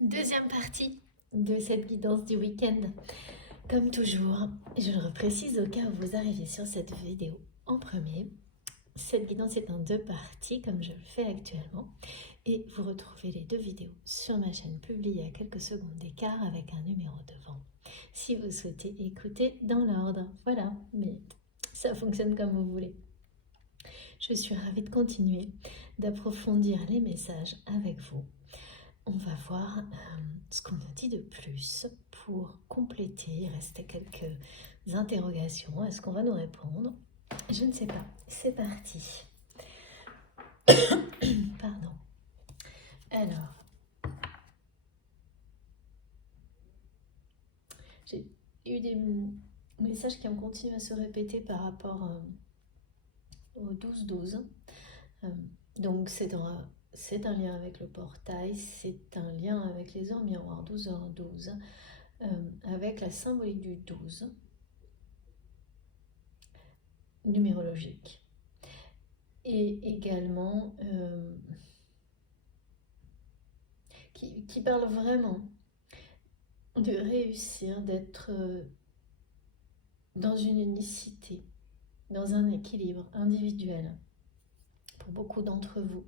Deuxième partie de cette guidance du week-end. Comme toujours, je le reprécise au cas où vous arrivez sur cette vidéo en premier. Cette guidance est en deux parties comme je le fais actuellement. Et vous retrouvez les deux vidéos sur ma chaîne publiées à quelques secondes d'écart avec un numéro devant. Si vous souhaitez écouter dans l'ordre, voilà, mais ça fonctionne comme vous voulez. Je suis ravie de continuer, d'approfondir les messages avec vous. On va voir ce qu'on nous dit de plus pour compléter. Il restait quelques interrogations. Est-ce qu'on va nous répondre? Je ne sais pas. C'est parti. Pardon. Alors, j'ai eu des messages qui ont continué à se répéter par rapport au 12-12. Donc, c'est un lien avec le portail, c'est un lien avec les heures miroirs 12h12, avec la symbolique du 12, numérologique. Et également qui parle vraiment de réussir, d'être dans une unicité, dans un équilibre individuel pour beaucoup d'entre vous,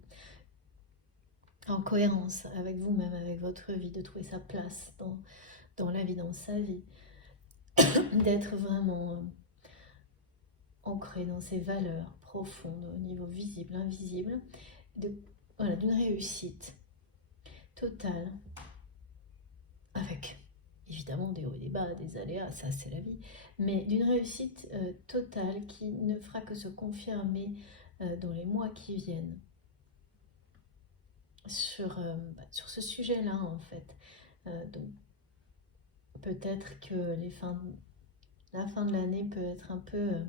en cohérence avec vous-même, avec votre vie, de trouver sa place dans la vie, dans sa vie, d'être vraiment ancré dans ses valeurs profondes au niveau visible, invisible, d'une réussite totale, avec évidemment des hauts et des bas, des aléas, ça c'est la vie, mais d'une réussite totale qui ne fera que se confirmer dans les mois qui viennent sur ce sujet-là en fait. Donc peut-être que la fin de l'année peut être un peu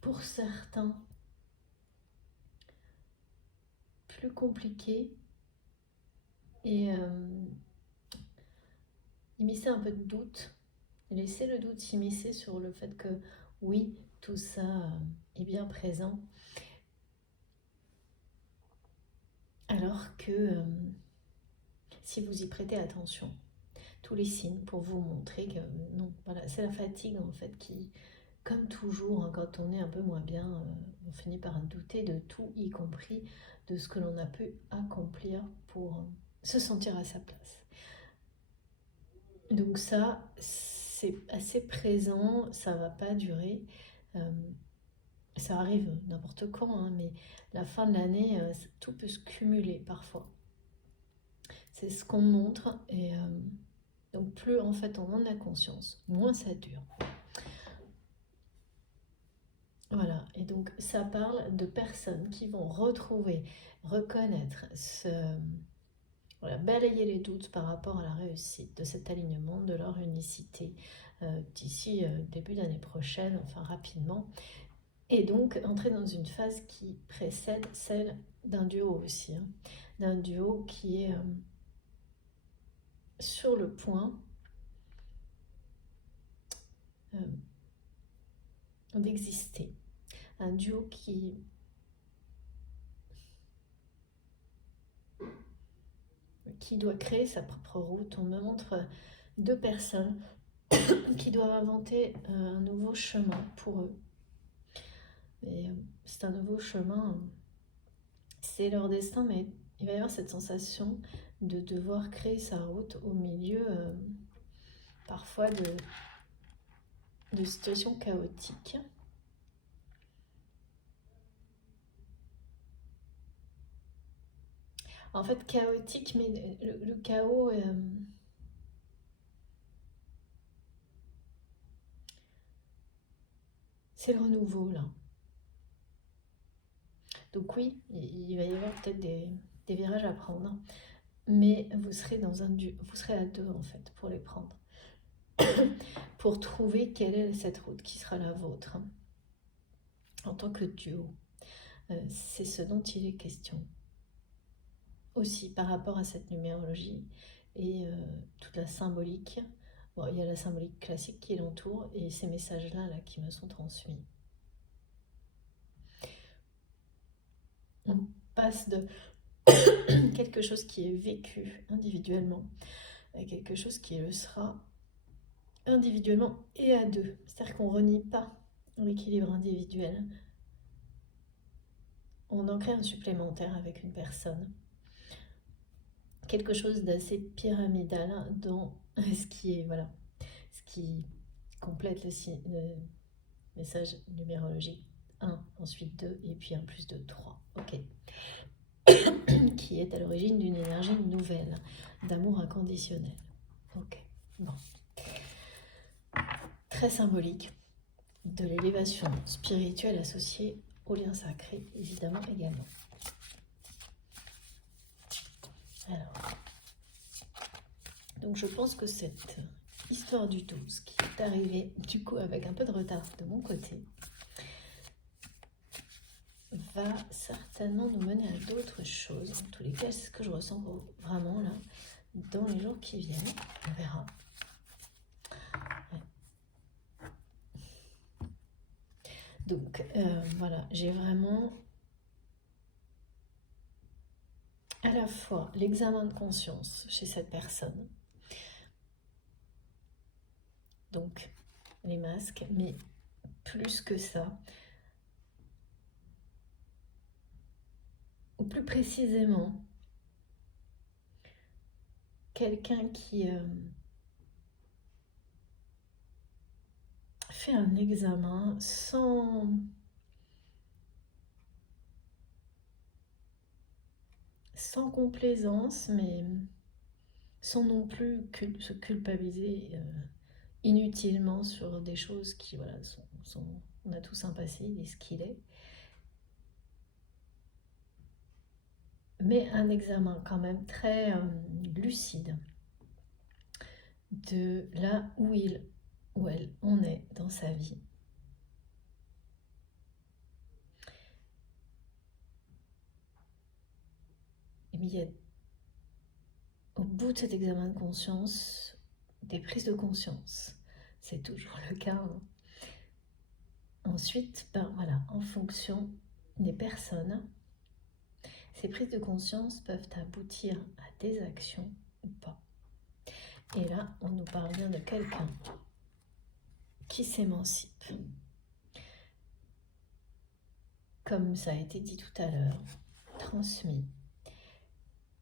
pour certains plus compliqué et immiscer un peu de doute, laisser le doute s'immiscer sur le fait que oui, tout ça est bien présent, alors que si vous y prêtez attention, tous les signes pour vous montrer que non, voilà, c'est la fatigue en fait qui, comme toujours, hein, quand on est un peu moins bien, on finit par douter de tout, y compris de ce que l'on a pu accomplir pour se sentir à sa place. Donc ça, c'est assez présent, ça va pas durer. Ça arrive n'importe quand, hein, mais la fin de l'année, tout peut se cumuler parfois. C'est ce qu'on montre et donc plus en fait on en a conscience, moins ça dure. Voilà, et donc ça parle de personnes qui vont retrouver, reconnaître voilà, balayer les doutes par rapport à la réussite de cet alignement, de leur unicité d'ici début d'année prochaine, enfin rapidement. Et donc entrer dans une phase qui précède celle d'un duo aussi, hein, d'un duo qui est sur le point d'exister. Un duo qui doit créer sa propre route. On me montre deux personnes qui doivent inventer un nouveau chemin pour eux. Et c'est un nouveau chemin, c'est leur destin, mais il va y avoir cette sensation de devoir créer sa route au milieu parfois de situations chaotiques. En fait, chaotique, mais le chaos, c'est le renouveau, là. Donc oui, il va y avoir peut-être des virages à prendre, mais vous serez vous serez à deux, en fait, pour les prendre. Pour trouver quelle est cette route qui sera la vôtre, hein, en tant que duo. C'est ce dont il est question. Aussi, par rapport à cette numérologie et toute la symbolique. Bon, il y a la symbolique classique qui l'entoure et ces messages-là là, qui me sont transmis. passe de quelque chose qui est vécu individuellement à quelque chose qui le sera individuellement et à deux. C'est-à-dire qu'on ne renie pas l'équilibre individuel. On en crée un supplémentaire avec une personne. Quelque chose d'assez pyramidal dans ce qui est, voilà, ce qui complète le message numérologique. 1, ensuite 2, et puis 1 plus 2, 3. Ok. Qui est à l'origine d'une énergie nouvelle, d'amour inconditionnel. Ok. Bon. Très symbolique de l'élévation spirituelle associée au lien sacré, évidemment, également. Alors, donc je pense que cette histoire du 12, qui est arrivée du coup avec un peu de retard de mon côté, va certainement nous mener à d'autres choses. En tous les cas, c'est ce que je ressens vraiment là, dans les jours qui viennent. On verra. Donc voilà, j'ai vraiment à la fois l'examen de conscience chez cette personne, donc les masques, mais plus que ça, ou plus précisément, quelqu'un qui fait un examen sans complaisance, mais sans non plus se culpabiliser inutilement sur des choses qui, voilà, on a tous un passé, il est ce qu'il est. Mais un examen quand même très lucide de là où il ou elle on est dans sa vie. Et bien, il y a au bout de cet examen de conscience des prises de conscience. C'est toujours le cas. Hein. Ensuite, ben voilà, en fonction des personnes, ces prises de conscience peuvent aboutir à des actions ou pas. Et là, on nous parle bien de quelqu'un qui s'émancipe. Comme ça a été dit tout à l'heure, transmis,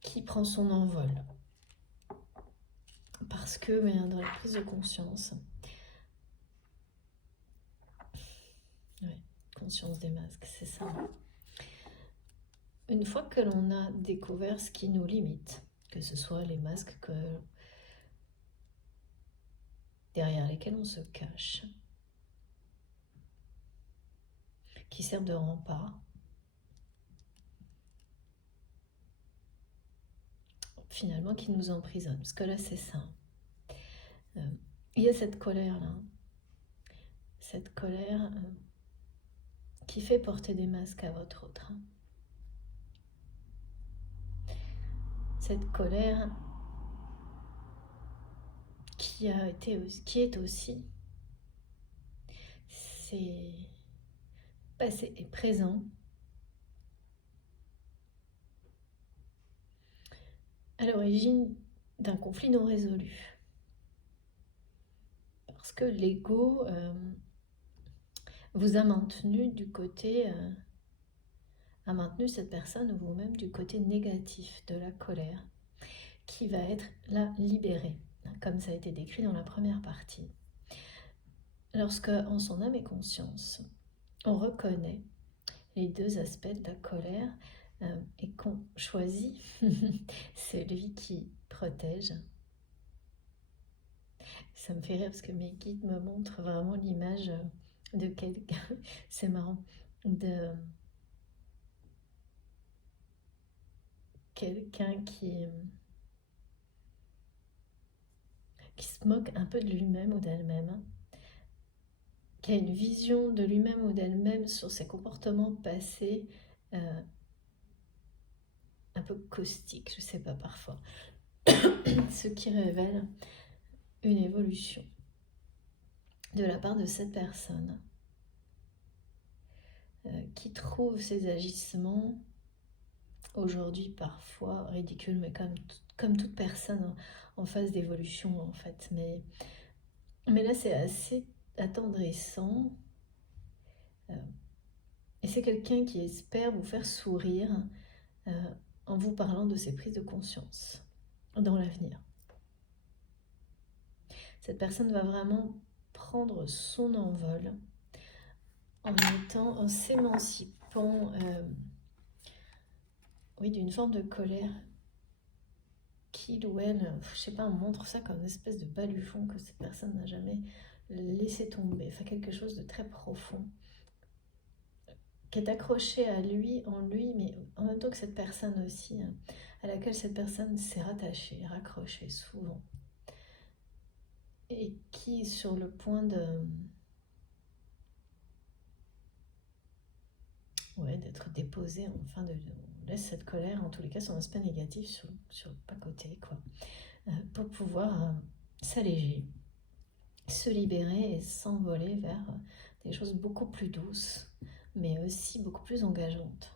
qui prend son envol. Parce que dans la prise de conscience, ouais, conscience des masques, c'est ça. Une fois que l'on a découvert ce qui nous limite, que ce soit les masques derrière lesquels on se cache, qui servent de rempart, finalement qui nous emprisonnent. Parce que là, c'est ça. Il y a cette colère-là. Cette colère qui fait porter des masques à votre autre. Cette colère qui est aussi, c'est passé et présent à l'origine d'un conflit non résolu. Parce que l'ego vous a maintenu du côté, a maintenu cette personne ou vous-même du côté négatif de la colère, qui va être là libérée, comme ça a été décrit dans la première partie. Lorsque, en son âme et conscience, on reconnaît les deux aspects de la colère et qu'on choisit celui qui protège. Ça me fait rire parce que mes guides me montrent vraiment l'image de quelqu'un, c'est marrant, de quelqu'un qui se moque un peu de lui-même ou d'elle-même, qui a une vision de lui-même ou d'elle-même sur ses comportements passés un peu caustiques, je sais pas, parfois, ce qui révèle une évolution de la part de cette personne qui trouve ses agissements aujourd'hui parfois ridicule, mais comme toute personne en phase d'évolution en fait. Mais là c'est assez attendrissant. Et c'est quelqu'un qui espère vous faire sourire en vous parlant de ses prises de conscience dans l'avenir. Cette personne va vraiment prendre son envol en s'émancipant oui, d'une forme de colère qu'il ou elle, je sais pas, on montre ça comme une espèce de baluchon que cette personne n'a jamais laissé tomber, enfin quelque chose de très profond, qui est accroché à lui, en lui, mais en même temps que cette personne aussi, à laquelle cette personne s'est rattachée, raccrochée souvent, et qui est sur le point d'être déposée, enfin, on laisse cette colère, en tous les cas son aspect négatif sur le pas-côté, quoi, pour pouvoir s'alléger, se libérer et s'envoler vers des choses beaucoup plus douces, mais aussi beaucoup plus engageantes.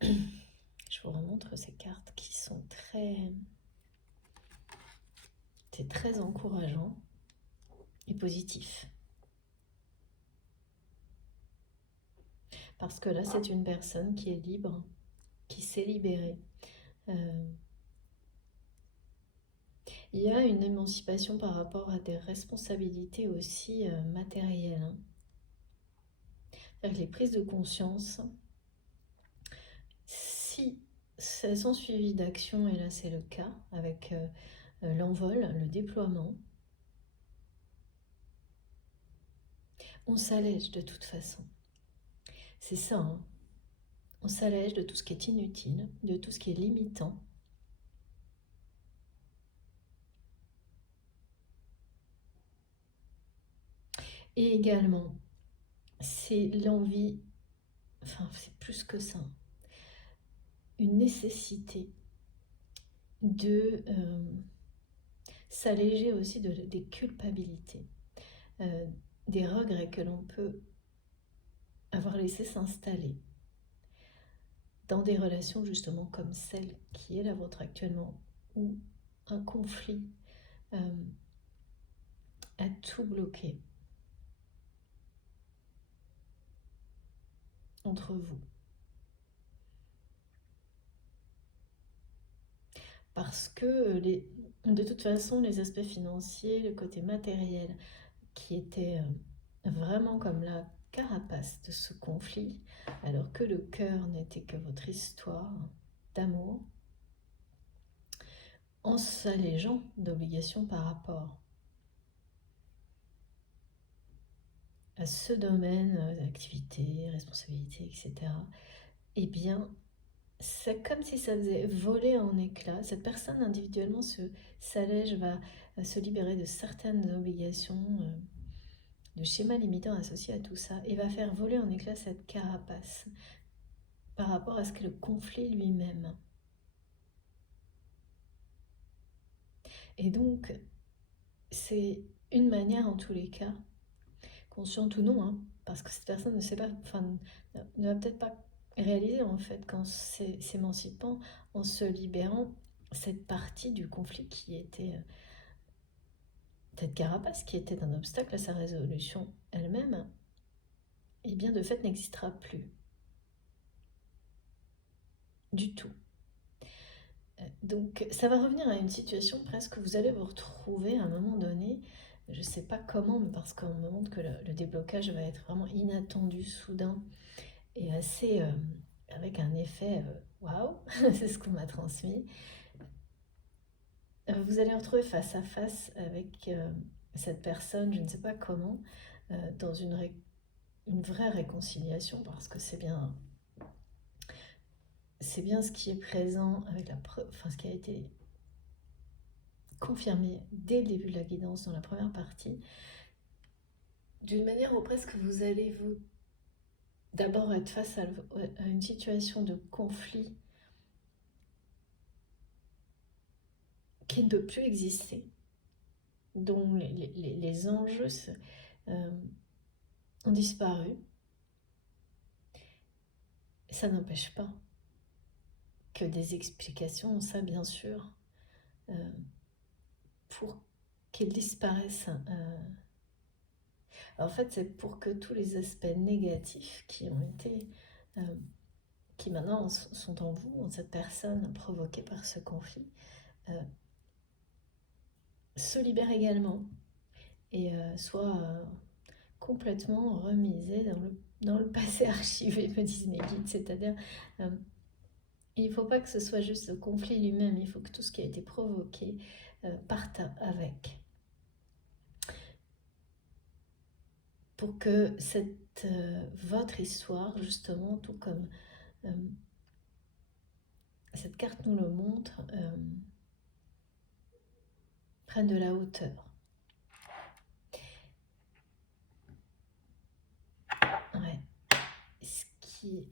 Je vous remontre ces cartes qui sont c'est très encourageant et positif. Parce que là, c'est une personne qui est libre, qui s'est libérée. Il y a une émancipation par rapport à des responsabilités aussi matérielles. C'est-à-dire que les prises de conscience, si elles sont suivies d'action, et là c'est le cas avec l'envol, le déploiement, on s'allège de toute façon. C'est ça, hein. On s'allège de tout ce qui est inutile, de tout ce qui est limitant. Et également, c'est l'envie, enfin c'est plus que ça, une nécessité de s'alléger aussi des culpabilités, des regrets que l'on peut avoir laissé s'installer dans des relations justement comme celle qui est la vôtre actuellement, où un conflit a tout bloqué entre vous. Parce que de toute façon, les aspects financiers, le côté matériel, qui était vraiment comme la carapace de ce conflit, alors que le cœur n'était que votre histoire d'amour, en s'allégeant d'obligations par rapport à ce domaine d'activité, responsabilité, etc., eh bien, c'est comme si ça faisait voler en éclats. Cette personne individuellement s'allège, va se libérer de certaines obligations, de schémas limitants associés à tout ça, et va faire voler en éclats cette carapace par rapport à ce qu'est le conflit lui-même. Et donc, c'est une manière en tous les cas, consciente ou non, hein, parce que cette personne ne sait pas, enfin, ne va peut-être pas réaliser en fait qu'en s'émancipant, en se libérant, cette partie du conflit qui était cette carapace qui était un obstacle à sa résolution elle-même, eh bien de fait n'existera plus du tout. Donc ça va revenir à une situation presque où vous allez vous retrouver à un moment donné, je ne sais pas comment, mais parce qu'on me montre que le déblocage va être vraiment inattendu, soudain, et assez avec un effet waouh, c'est ce qu'on m'a transmis. Vous allez vous retrouver face à face avec cette personne, je ne sais pas comment, dans une vraie réconciliation, parce que c'est bien ce qui est présent avec enfin ce qui a été confirmé dès le début de la guidance dans la première partie, d'une manière où presque vous allez vous d'abord être face à une situation de conflit qui ne peut plus exister, dont les enjeux ont disparu. Ça n'empêche pas que des explications, ça bien sûr, pour qu'ils disparaissent. En fait, c'est pour que tous les aspects négatifs qui ont été, qui maintenant sont en vous, en cette personne provoquée par ce conflit, se libèrent également et soient complètement remisés dans le passé archivé, me disent mes guides. C'est-à-dire, il ne faut pas que ce soit juste le conflit lui-même, il faut que tout ce qui a été provoqué parte avec. Pour que votre histoire, justement, tout comme cette carte nous le montre, prenne de la hauteur. Ouais. Ce qui...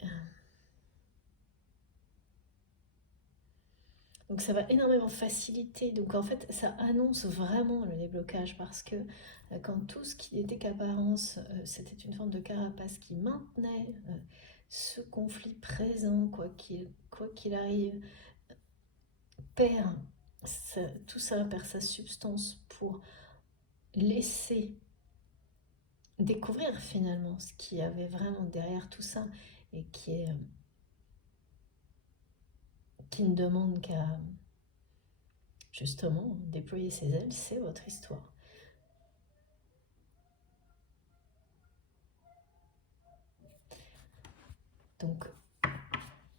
Donc ça va énormément faciliter. Donc en fait, ça annonce vraiment le déblocage parce que quand tout ce qui n'était qu'apparence, c'était une forme de carapace qui maintenait ce conflit présent, quoi qu'il arrive, tout ça perd sa substance pour laisser découvrir finalement ce qu'il y avait vraiment derrière tout ça et qui ne demande qu'à justement déployer ses ailes. C'est votre histoire. Donc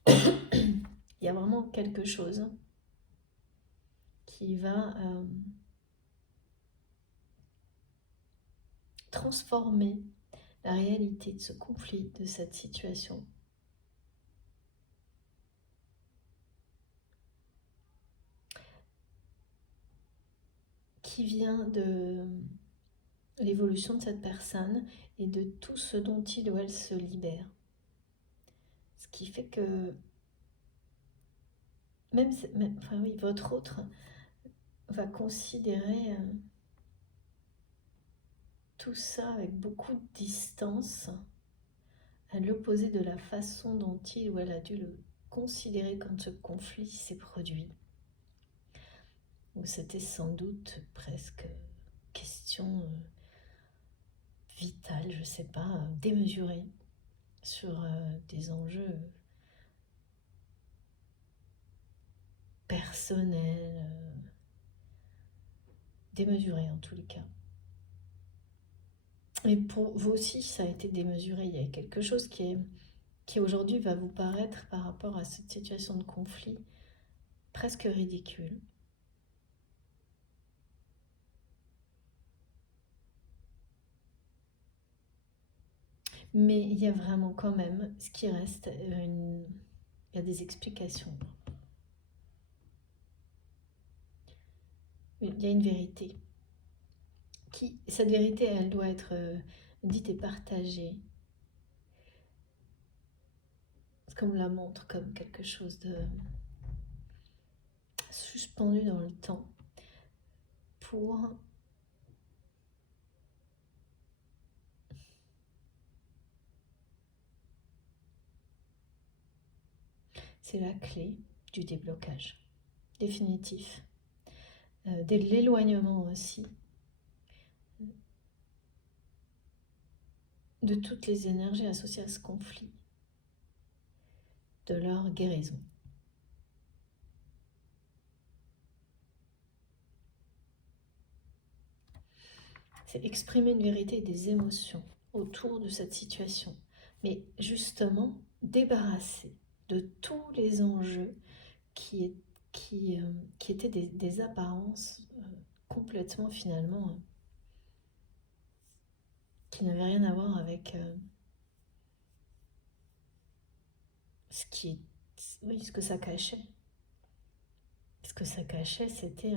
il y a vraiment quelque chose qui va transformer la réalité de ce conflit, de cette situation. Qui vient de l'évolution de cette personne et de tout ce dont il ou elle se libère. Ce qui fait que votre autre va considérer tout ça avec beaucoup de distance, à l'opposé de la façon dont il ou elle a dû le considérer quand ce conflit s'est produit. Où c'était sans doute presque question vitale, je ne sais pas, démesurée sur des enjeux personnels, démesurés en tous les cas. Et pour vous aussi, ça a été démesuré. Il y a quelque chose qui aujourd'hui va vous paraître par rapport à cette situation de conflit presque ridicule. Mais il y a vraiment quand même ce qui reste, il y a des explications. Il y a une vérité. Cette vérité, elle doit être dite et partagée. Parce qu'on me la montre comme quelque chose de suspendu dans le temps pour c'est la clé du déblocage définitif, de l'éloignement aussi, de toutes les énergies associées à ce conflit, de leur guérison. C'est exprimer une vérité et des émotions autour de cette situation, mais justement débarrasser de tous les enjeux qui étaient des apparences complètement finalement qui n'avaient rien à voir avec ce que ça cachait. Ce que ça cachait, c'était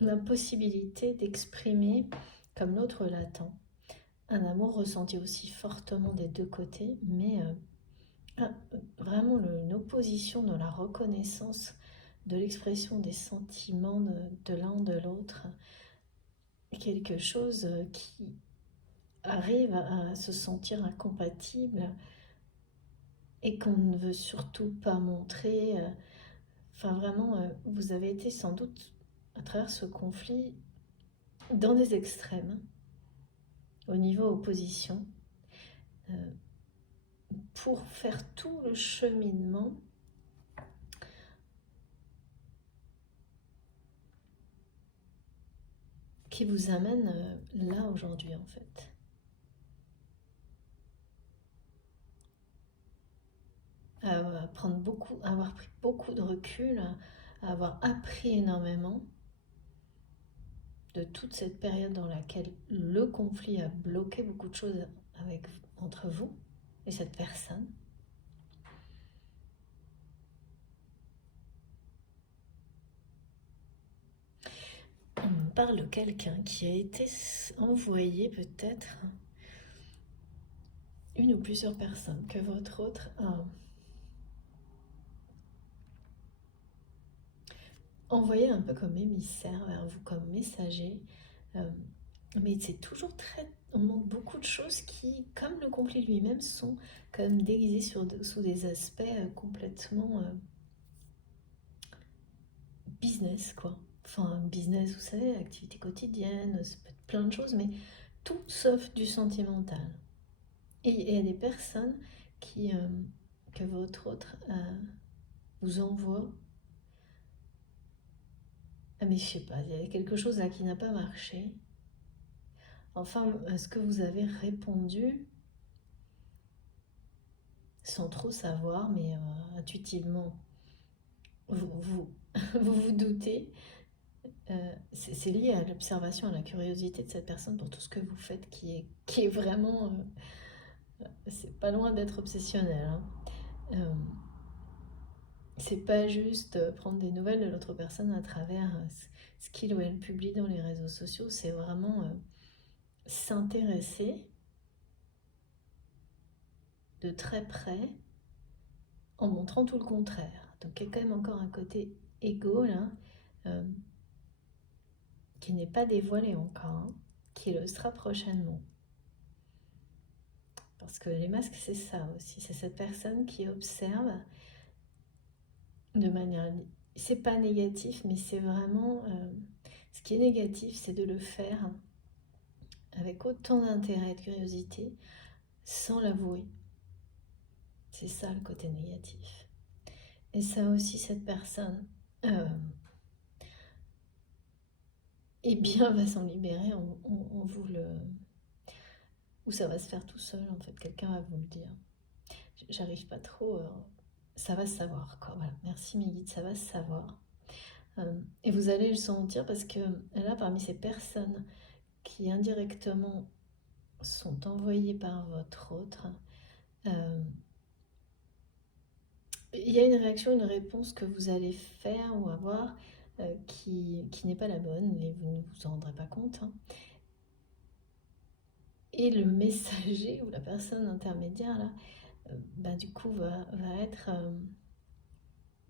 l'impossibilité d'exprimer, comme l'autre l'attend, un amour ressenti aussi fortement des deux côtés, mais vraiment une opposition dans la reconnaissance de l'expression des sentiments de l'un de l'autre, quelque chose qui arrive à se sentir incompatible et qu'on ne veut surtout pas montrer. Enfin, vraiment, vous avez été sans doute, à travers ce conflit, dans des extrêmes, au niveau opposition, pour faire tout le cheminement qui vous amène là aujourd'hui, en fait. À prendre beaucoup, à avoir pris beaucoup de recul, à avoir appris énormément de toute cette période dans laquelle le conflit a bloqué beaucoup de choses entre vous et cette personne. On me parle de quelqu'un qui a été envoyé peut-être une ou plusieurs personnes que votre autre a envoyé un peu comme émissaire vers vous, comme messager. Mais c'est toujours très... On manque beaucoup de choses qui, comme le conflit lui-même, sont comme déguisées sous des aspects complètement business, quoi. Enfin, business, vous savez, activité quotidienne, ça peut être plein de choses, mais tout sauf du sentimental. Et il y a des personnes que votre autre vous envoie. Ah mais je sais pas, il y a quelque chose là qui n'a pas marché. Enfin, est-ce que vous avez répondu sans trop savoir, mais intuitivement, vous vous doutez. C'est lié à l'observation, à la curiosité de cette personne pour tout ce que vous faites, qui est vraiment... c'est pas loin d'être obsessionnel. Hein. C'est pas juste prendre des nouvelles de l'autre personne à travers ce qu'il ou elle publie dans les réseaux sociaux, c'est vraiment s'intéresser de très près en montrant tout le contraire. Donc il y a quand même encore un côté égo là, qui n'est pas dévoilé encore, hein, qui le sera prochainement. Parce que les masques, c'est ça aussi, c'est cette personne qui observe de manière... C'est pas négatif, mais c'est vraiment... ce qui est négatif, c'est de le faire avec autant d'intérêt et de curiosité, sans l'avouer. C'est ça le côté négatif. Et ça aussi, cette personne, eh bien, va s'en libérer, on vous le... Ou ça va se faire tout seul, en fait, quelqu'un va vous le dire. J'arrive pas trop... ça va se savoir, quoi. Voilà, merci mes guides, ça va se savoir. Et vous allez le sentir parce que là, parmi ces personnes qui indirectement sont envoyées par votre autre, il y a une réaction, une réponse que vous allez faire ou avoir qui n'est pas la bonne, mais vous ne vous en rendrez pas compte. Hein. Et le messager ou la personne intermédiaire, là, du coup, va être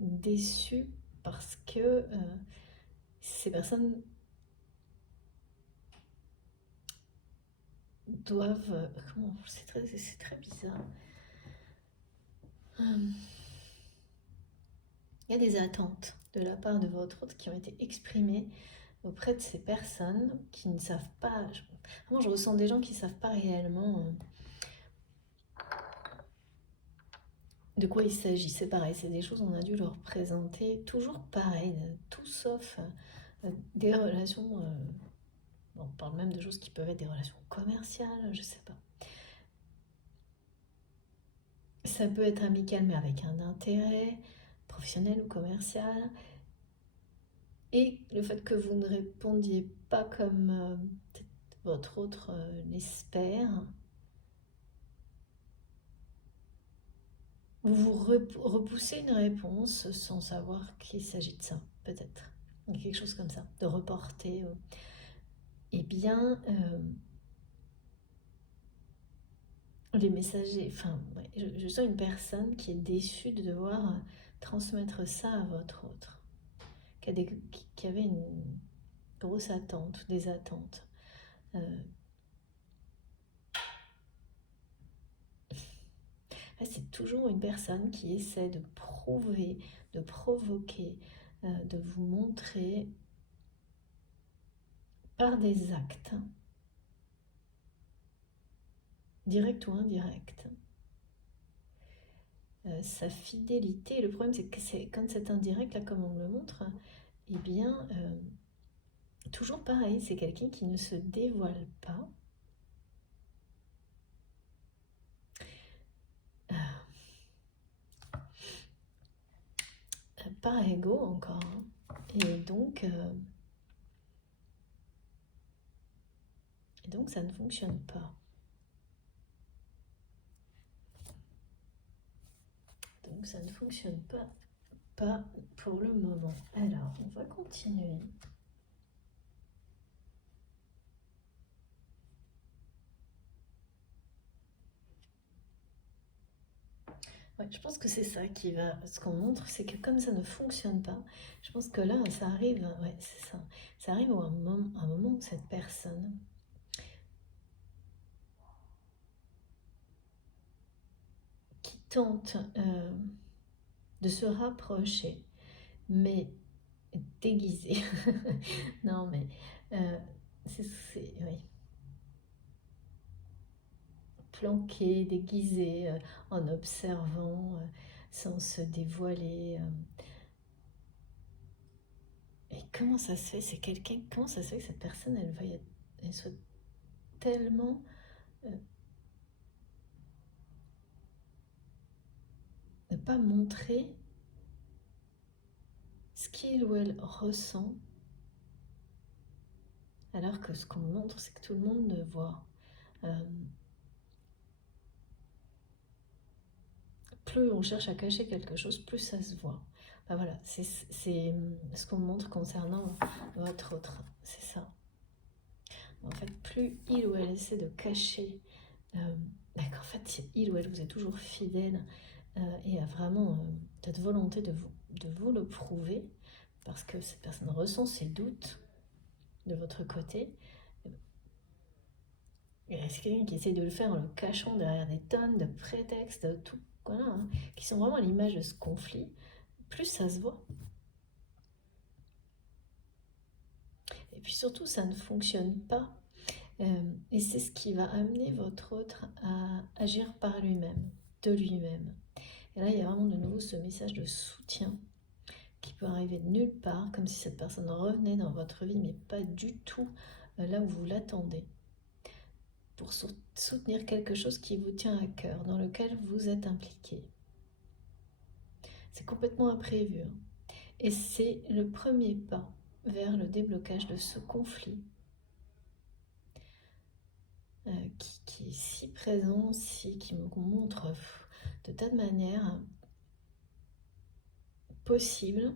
déçu parce que ces personnes doivent... comment, c'est très bizarre. Il y a des attentes de la part de votre autre qui ont été exprimées auprès de ces personnes qui ne savent pas... Moi, je ressens des gens qui ne savent pas réellement de quoi il s'agit. C'est pareil, c'est des choses qu'on a dû leur présenter. Toujours pareil, tout sauf des relations... on parle même de choses qui peuvent être des relations commerciales, je sais pas. Ça peut être amical, mais avec un intérêt professionnel ou commercial. Et le fait que vous ne répondiez pas comme votre autre l'espère, vous repoussez une réponse sans savoir qu'il s'agit de ça, peut-être. Quelque chose comme ça, de reporter. Eh bien, les messagers, enfin, ouais, je sens une personne qui est déçue de devoir transmettre ça à votre autre, qui avait une grosse attente, des attentes. C'est toujours une personne qui essaie de prouver, de provoquer, de vous montrer par des actes, directs ou indirects, sa fidélité. Le problème, c'est que quand c'est indirect, là, comme on me le montre, eh bien, toujours pareil, c'est quelqu'un qui ne se dévoile pas. Par ego encore. Et donc ça ne fonctionne pas. Donc ça ne fonctionne pas pour le moment. Alors, on va continuer. Ouais, je pense que c'est ça qui va. Ce qu'on montre, c'est que comme ça ne fonctionne pas, je pense que là, ça arrive. Ouais, c'est ça. Ça arrive à un moment où cette personne qui tente de se rapprocher, mais déguisée. Non, mais oui. Planqué, déguisé, en observant, sans se dévoiler. Et comment ça se fait? C'est quelqu'un. Comment ça se fait que cette personne, elle soit tellement ne pas montrer ce qu'il ou elle ressent, alors que ce qu'on montre, c'est que tout le monde le voit. Plus on cherche à cacher quelque chose, plus ça se voit. Ben voilà, c'est ce qu'on montre concernant votre autre, c'est ça. En fait, plus il ou elle essaie de cacher, qu'en fait, il ou elle vous est toujours fidèle et a vraiment cette volonté de vous le prouver, parce que cette personne ressent ses doutes de votre côté. Et c'est quelqu'un qui essaie de le faire en le cachant derrière des tonnes de prétextes, tout, voilà, hein, qui sont vraiment à l'image de ce conflit, plus ça se voit. Et puis surtout, ça ne fonctionne pas. Et c'est ce qui va amener votre autre à agir par lui-même, de lui-même. Et là, il y a vraiment de nouveau ce message de soutien qui peut arriver de nulle part, comme si cette personne revenait dans votre vie, mais pas du tout là où vous l'attendez, pour soutenir quelque chose qui vous tient à cœur, dans lequel vous êtes impliqué. C'est complètement imprévu. Hein. Et c'est le premier pas vers le déblocage de ce conflit qui est si présent, qui me montre de tas de manières possibles,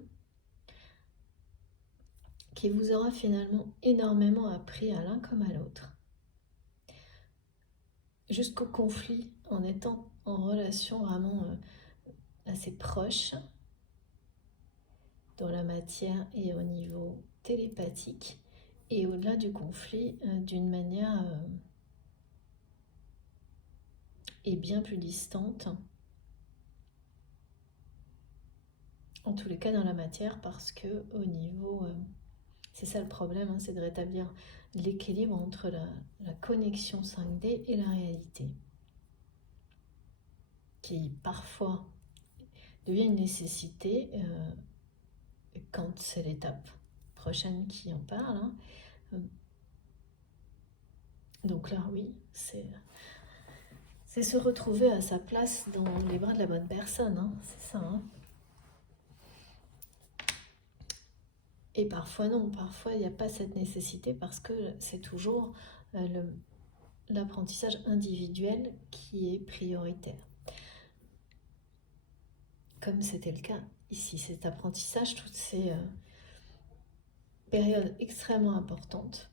qui vous aura finalement énormément appris à l'un comme à l'autre. Jusqu'au conflit, en étant en relation vraiment assez proche, dans la matière et au niveau télépathique, et au-delà du conflit, d'une manière et bien plus distante, en tous les cas dans la matière, parce que au niveau, c'est ça le problème, hein, c'est de rétablir l'équilibre entre la connexion 5D et la réalité, qui parfois devient une nécessité quand c'est l'étape prochaine qui en parle. Hein. Donc là, oui, c'est se retrouver à sa place dans les bras de la bonne personne, hein, c'est ça. Hein. Et parfois non, parfois il n'y a pas cette nécessité parce que c'est toujours l'apprentissage individuel qui est prioritaire. Comme c'était le cas ici, cet apprentissage, toutes ces périodes extrêmement importantes,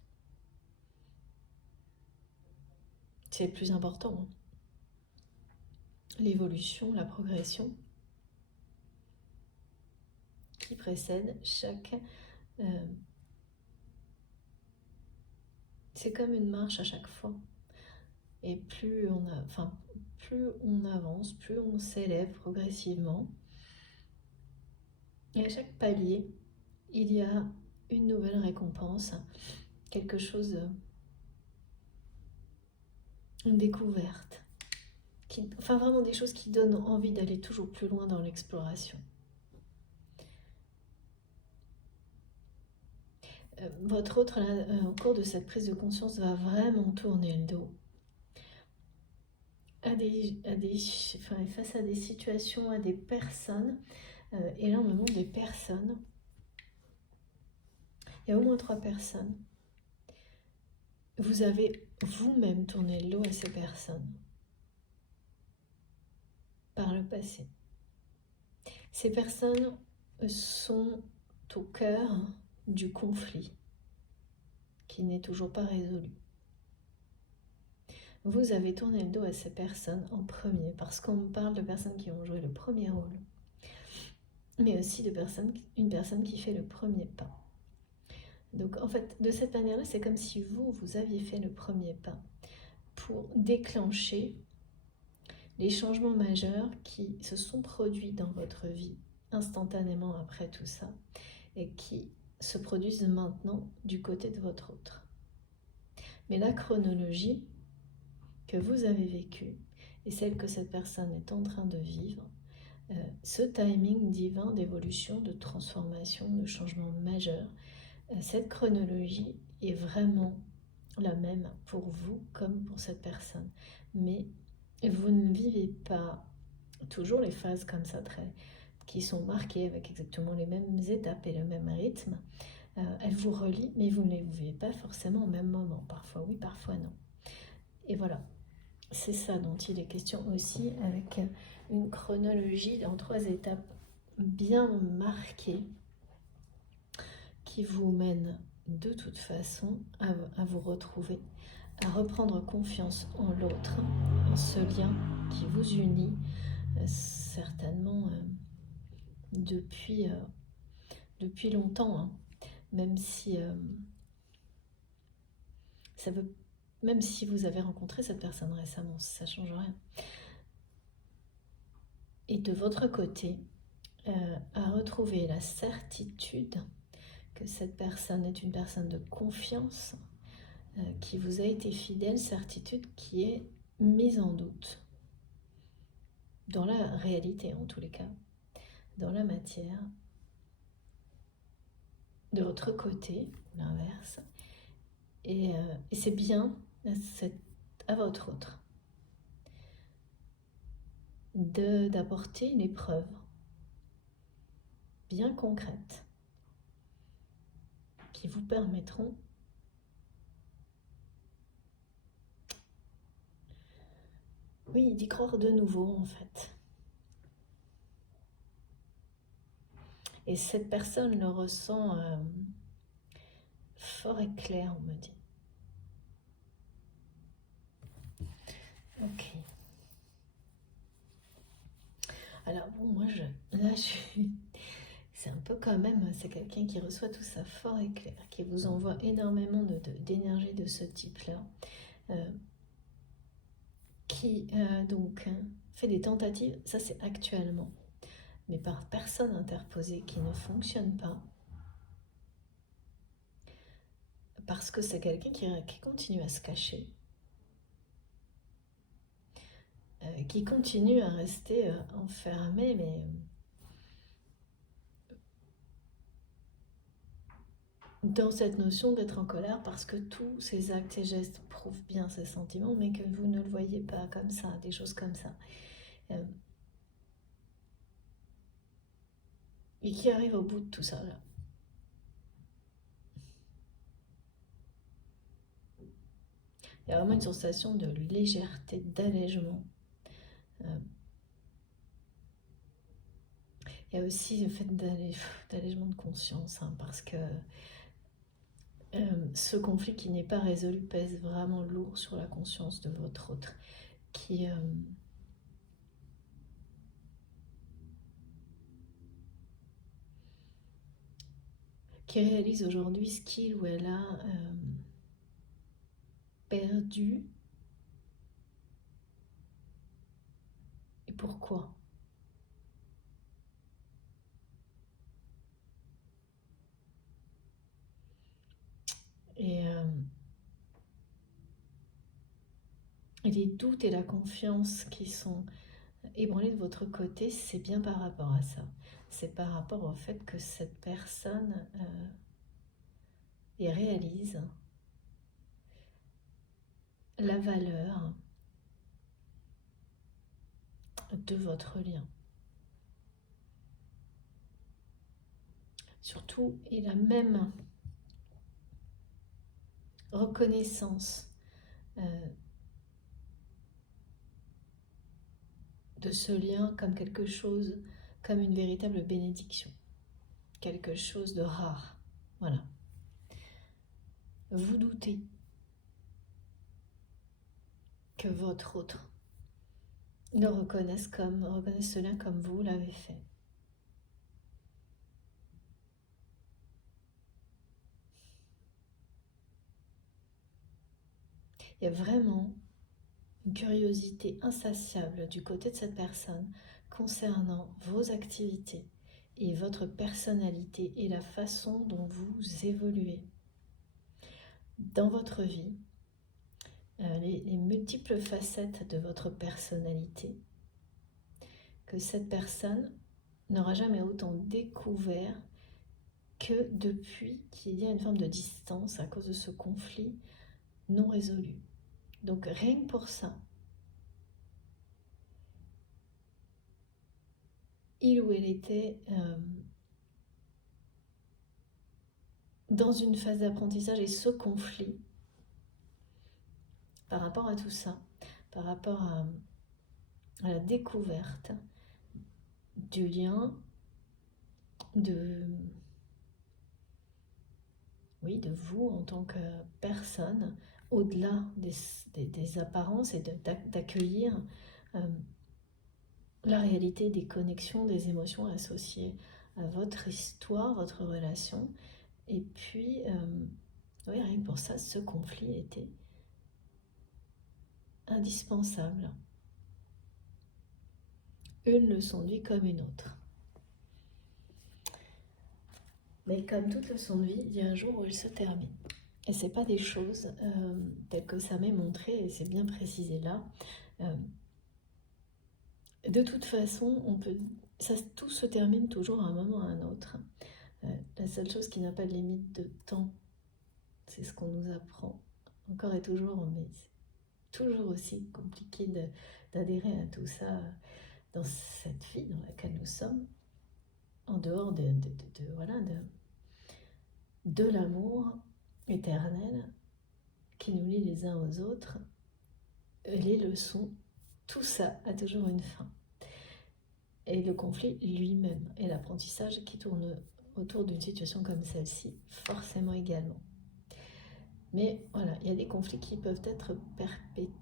c'est le plus important. Hein. L'évolution, la progression qui précède chaque C'est comme une marche à chaque fois. Et plus plus on avance, plus on s'élève progressivement. Et à chaque palier, il y a une nouvelle récompense, quelque chose, une découverte. Enfin, vraiment des choses qui donnent envie d'aller toujours plus loin dans l'exploration. Votre autre, au cours de cette prise de conscience, va vraiment tourner le dos face à des situations, à des personnes. Et là, on me montre des personnes. Il y a au moins 3 personnes. Vous avez vous-même tourné le dos à ces personnes par le passé. Ces personnes sont au cœur du conflit qui n'est toujours pas résolu. Vous avez tourné le dos à ces personnes en premier parce qu'on me parle de personnes qui ont joué le premier rôle, mais aussi de une personne qui fait le premier pas. Donc en fait, de cette manière-là, c'est comme si vous aviez fait le premier pas pour déclencher les changements majeurs qui se sont produits dans votre vie instantanément après tout ça et qui se produisent maintenant du côté de votre autre. Mais la chronologie que vous avez vécue et celle que cette personne est en train de vivre, ce timing divin d'évolution, de transformation, de changement majeur, cette chronologie est vraiment la même pour vous comme pour cette personne. Mais vous ne vivez pas toujours les phases comme ça, qui sont marquées avec exactement les mêmes étapes et le même rythme. Elles vous relient, mais vous ne les vivez pas forcément au même moment. Parfois oui, parfois non. Et voilà, c'est ça dont il est question aussi, avec une chronologie en 3 étapes bien marquées qui vous mènent de toute façon à vous retrouver, à reprendre confiance en l'autre, en ce lien qui vous unit certainement depuis longtemps, hein. Même si même si vous avez rencontré cette personne récemment, ça ne change rien. Et de votre côté, à retrouver la certitude que cette personne est une personne de confiance, qui vous a été fidèle, certitude qui est mise en doute, dans la réalité en tous les cas, dans la matière, de votre côté, l'inverse, et c'est bien, c'est à votre autre d'apporter une épreuve bien concrète qui vous permettront d'y croire de nouveau en fait. Et cette personne le ressent fort et clair, on me dit. Ok. Alors bon, moi je suis... C'est un peu quand même, c'est quelqu'un qui reçoit tout ça fort et clair, qui vous envoie énormément d'énergie de ce type-là, qui donc fait des tentatives, ça c'est actuellement, mais par personne interposée qui ne fonctionne pas, parce que c'est quelqu'un qui continue à se cacher, qui continue à rester enfermé, mais dans cette notion d'être en colère parce que tous ces actes et gestes prouvent bien ces sentiments, mais que vous ne le voyez pas comme ça, des choses comme ça. Et qui arrive au bout de tout ça là. Il y a vraiment une sensation de légèreté, d'allègement. Il y a aussi le fait d'allègement de conscience, hein, parce que ce conflit qui n'est pas résolu pèse vraiment lourd sur la conscience de votre autre, qui réalise aujourd'hui ce qu'il ou elle a perdu et pourquoi? Et les doutes et la confiance qui sont ébranlés de votre côté, c'est bien par rapport à ça. C'est par rapport au fait que cette personne et réalise la valeur de votre lien. Surtout, il a même reconnaissance de ce lien comme quelque chose, comme une véritable bénédiction, quelque chose de rare. Voilà. Vous doutez que votre autre le reconnaisse ce lien comme vous l'avez fait. Il y a vraiment une curiosité insatiable du côté de cette personne concernant vos activités et votre personnalité et la façon dont vous évoluez dans votre vie, les multiples facettes de votre personnalité que cette personne n'aura jamais autant découvert que depuis qu'il y a une forme de distance à cause de ce conflit non résolu. Donc rien que pour ça, il ou elle était dans une phase d'apprentissage et ce conflit, par rapport à tout ça, par rapport à la découverte du lien, de vous en tant que personne, au-delà des apparences et d'accueillir la réalité des connexions, des émotions associées à votre histoire, votre relation. Et puis, rien que pour ça, ce conflit était indispensable. Une leçon de vie comme une autre. Mais comme toute leçon de vie, il y a un jour où elle se termine. Et ce n'est pas des choses telles que ça m'est montré, et c'est bien précisé là. De toute façon, tout se termine toujours à un moment ou à un autre. La seule chose qui n'a pas de limite de temps, c'est ce qu'on nous apprend encore et toujours, mais c'est toujours aussi compliqué d'adhérer à tout ça dans cette vie dans laquelle nous sommes, en dehors de l'amour éternel qui nous lie les uns aux autres. Les leçons, tout ça a toujours une fin. Et le conflit lui-même et l'apprentissage qui tourne autour d'une situation comme celle-ci, forcément également. Mais voilà, il y a des conflits qui peuvent être perpétués.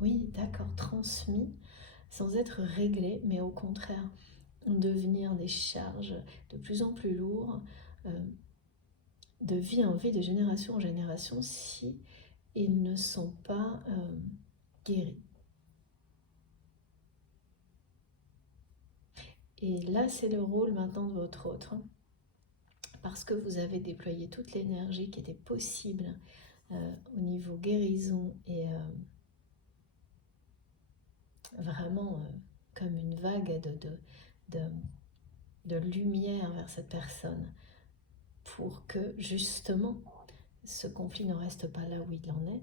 Oui, d'accord, transmis, sans être réglés, mais au contraire, devenir des charges de plus en plus lourdes, de vie en vie, de génération en génération, si ils ne sont pas guéris. Et là, c'est le rôle maintenant de votre autre, parce que vous avez déployé toute l'énergie qui était possible au niveau guérison et vraiment comme une vague de lumière vers cette personne pour que justement ce conflit ne reste pas là où il en est.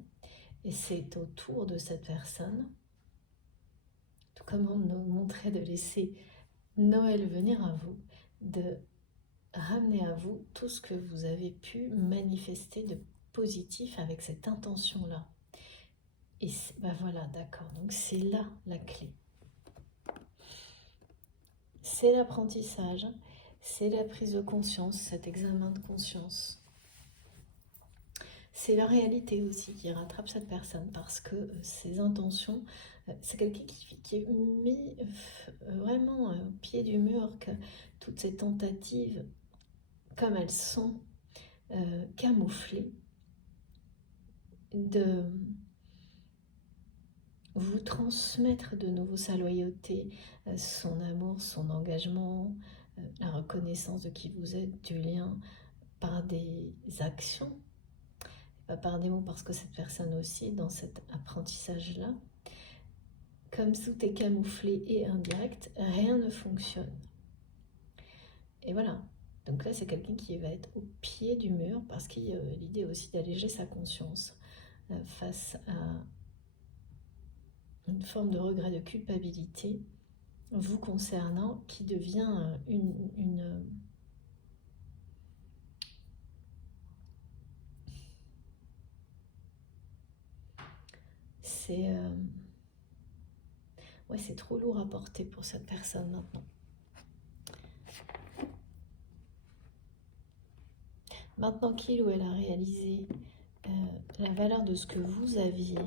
Et c'est autour de cette personne, tout comme on nous montrait de laisser Noël venir à vous, de ramener à vous tout ce que vous avez pu manifester de positif avec cette intention-là. Et voilà, d'accord, donc c'est là la clé. C'est l'apprentissage, c'est la prise de conscience, cet examen de conscience. C'est la réalité aussi qui rattrape cette personne parce que ses intentions, c'est quelqu'un qui est mis vraiment au pied du mur, que toutes ces tentatives, comme elles sont camouflées, de vous transmettre de nouveau sa loyauté, son amour, son engagement, la reconnaissance de qui vous êtes, du lien, par des actions, pas par des mots, parce que cette personne aussi, dans cet apprentissage-là, comme tout est camouflé et indirect, rien ne fonctionne. Et voilà. Donc là, c'est quelqu'un qui va être au pied du mur, parce qu'il y a l'idée aussi d'alléger sa conscience face à une forme de regret, de culpabilité vous concernant, qui devient c'est ouais, c'est trop lourd à porter pour cette personne maintenant. Maintenant qu'il ou elle a réalisé la valeur de ce que vous aviez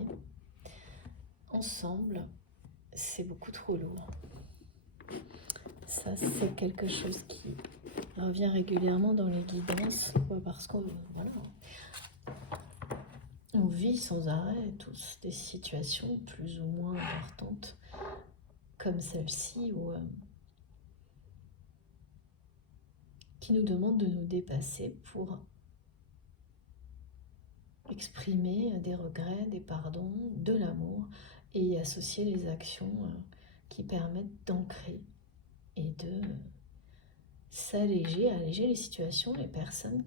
ensemble, c'est beaucoup trop lourd. Ça, c'est quelque chose qui revient régulièrement dans les guidances, parce qu'on voilà, on vit sans arrêt tous des situations plus ou moins importantes comme celle-ci, qui nous demandent de nous dépasser pour exprimer des regrets, des pardons, de l'amour, et y associer les actions qui permettent d'ancrer et de s'alléger, alléger les situations, les personnes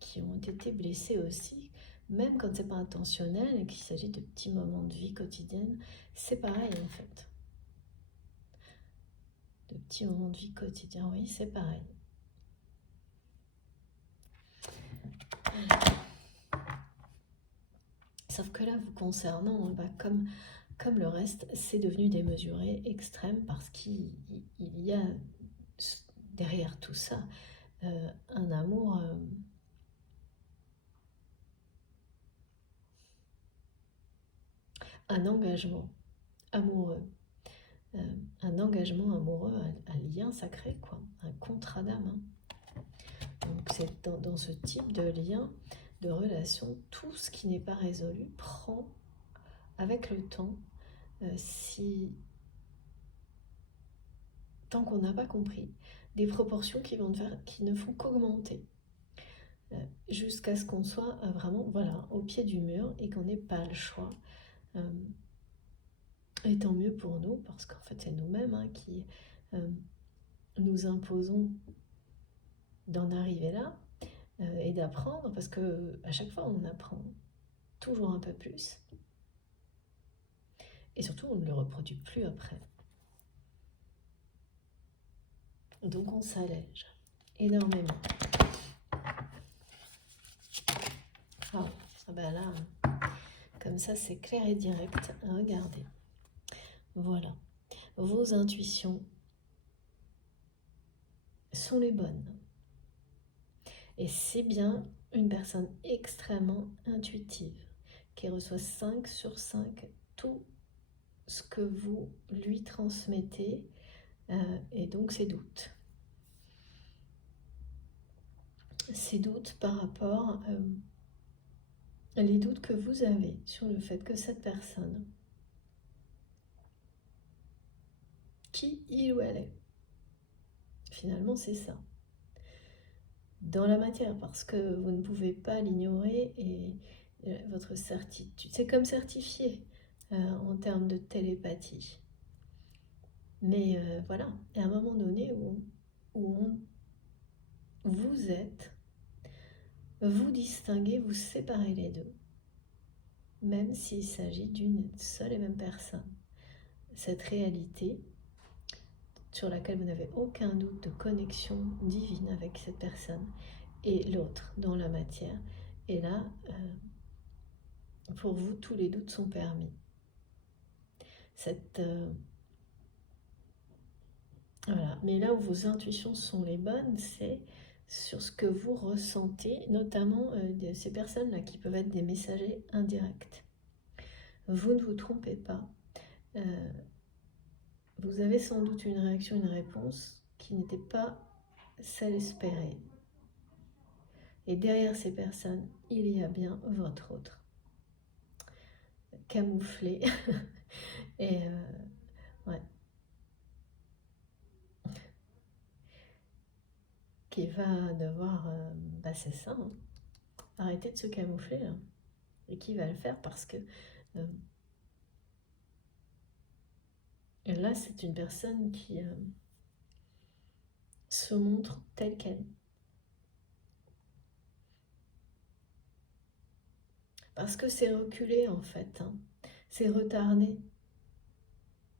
qui ont été blessées aussi, même quand c'est pas intentionnel et qu'il s'agit de petits moments de vie quotidienne, c'est pareil en fait. De petits moments de vie quotidiens, oui, c'est pareil. Sauf que là, vous concernant, comme le reste, c'est devenu démesuré, extrême, parce qu'il y a derrière tout ça un amour un engagement amoureux, un engagement amoureux, un lien sacré, quoi, un contrat d'âme. Hein. Donc c'est dans ce type de lien, de relation, tout ce qui n'est pas résolu prend, avec le temps, tant qu'on n'a pas compris, des proportions qui ne font qu'augmenter. Jusqu'à ce qu'on soit vraiment voilà, au pied du mur et qu'on n'ait pas le choix. Et tant mieux pour nous, parce qu'en fait c'est nous-mêmes qui nous imposons d'en arriver là et d'apprendre, parce que à chaque fois on apprend toujours un peu plus, et surtout on ne le reproduit plus après. Donc on s'allège énormément. Ah ben là, comme ça c'est clair et direct. Regardez. Voilà. Vos intuitions sont les bonnes. Et c'est bien une personne extrêmement intuitive qui reçoit 5 sur 5 tout ce que vous lui transmettez et donc ses doutes. Ses doutes par rapport les doutes que vous avez sur le fait que cette personne, qui il ou elle est, finalement c'est ça, dans la matière, parce que vous ne pouvez pas l'ignorer, et votre certitude, c'est comme certifié en termes de télépathie. Mais voilà, il y a un moment donné où vous êtes, vous distinguez, vous séparez les deux, même s'il s'agit d'une seule et même personne. Cette réalité sur laquelle vous n'avez aucun doute de connexion divine avec cette personne, et l'autre dans la matière. Et là, pour vous, tous les doutes sont permis. Voilà. Mais là où vos intuitions sont les bonnes, c'est sur ce que vous ressentez, notamment de ces personnes-là qui peuvent être des messagers indirects. Vous ne vous trompez pas. Vous avez sans doute une réaction, une réponse qui n'était pas celle espérée. Et derrière ces personnes, il y a bien votre autre, camouflé. Et ouais, qui va devoir, c'est ça, hein, arrêter de se camoufler là. Et qui va le faire parce que là, c'est une personne qui se montre telle qu'elle. Parce que c'est reculé en fait, hein. C'est retardé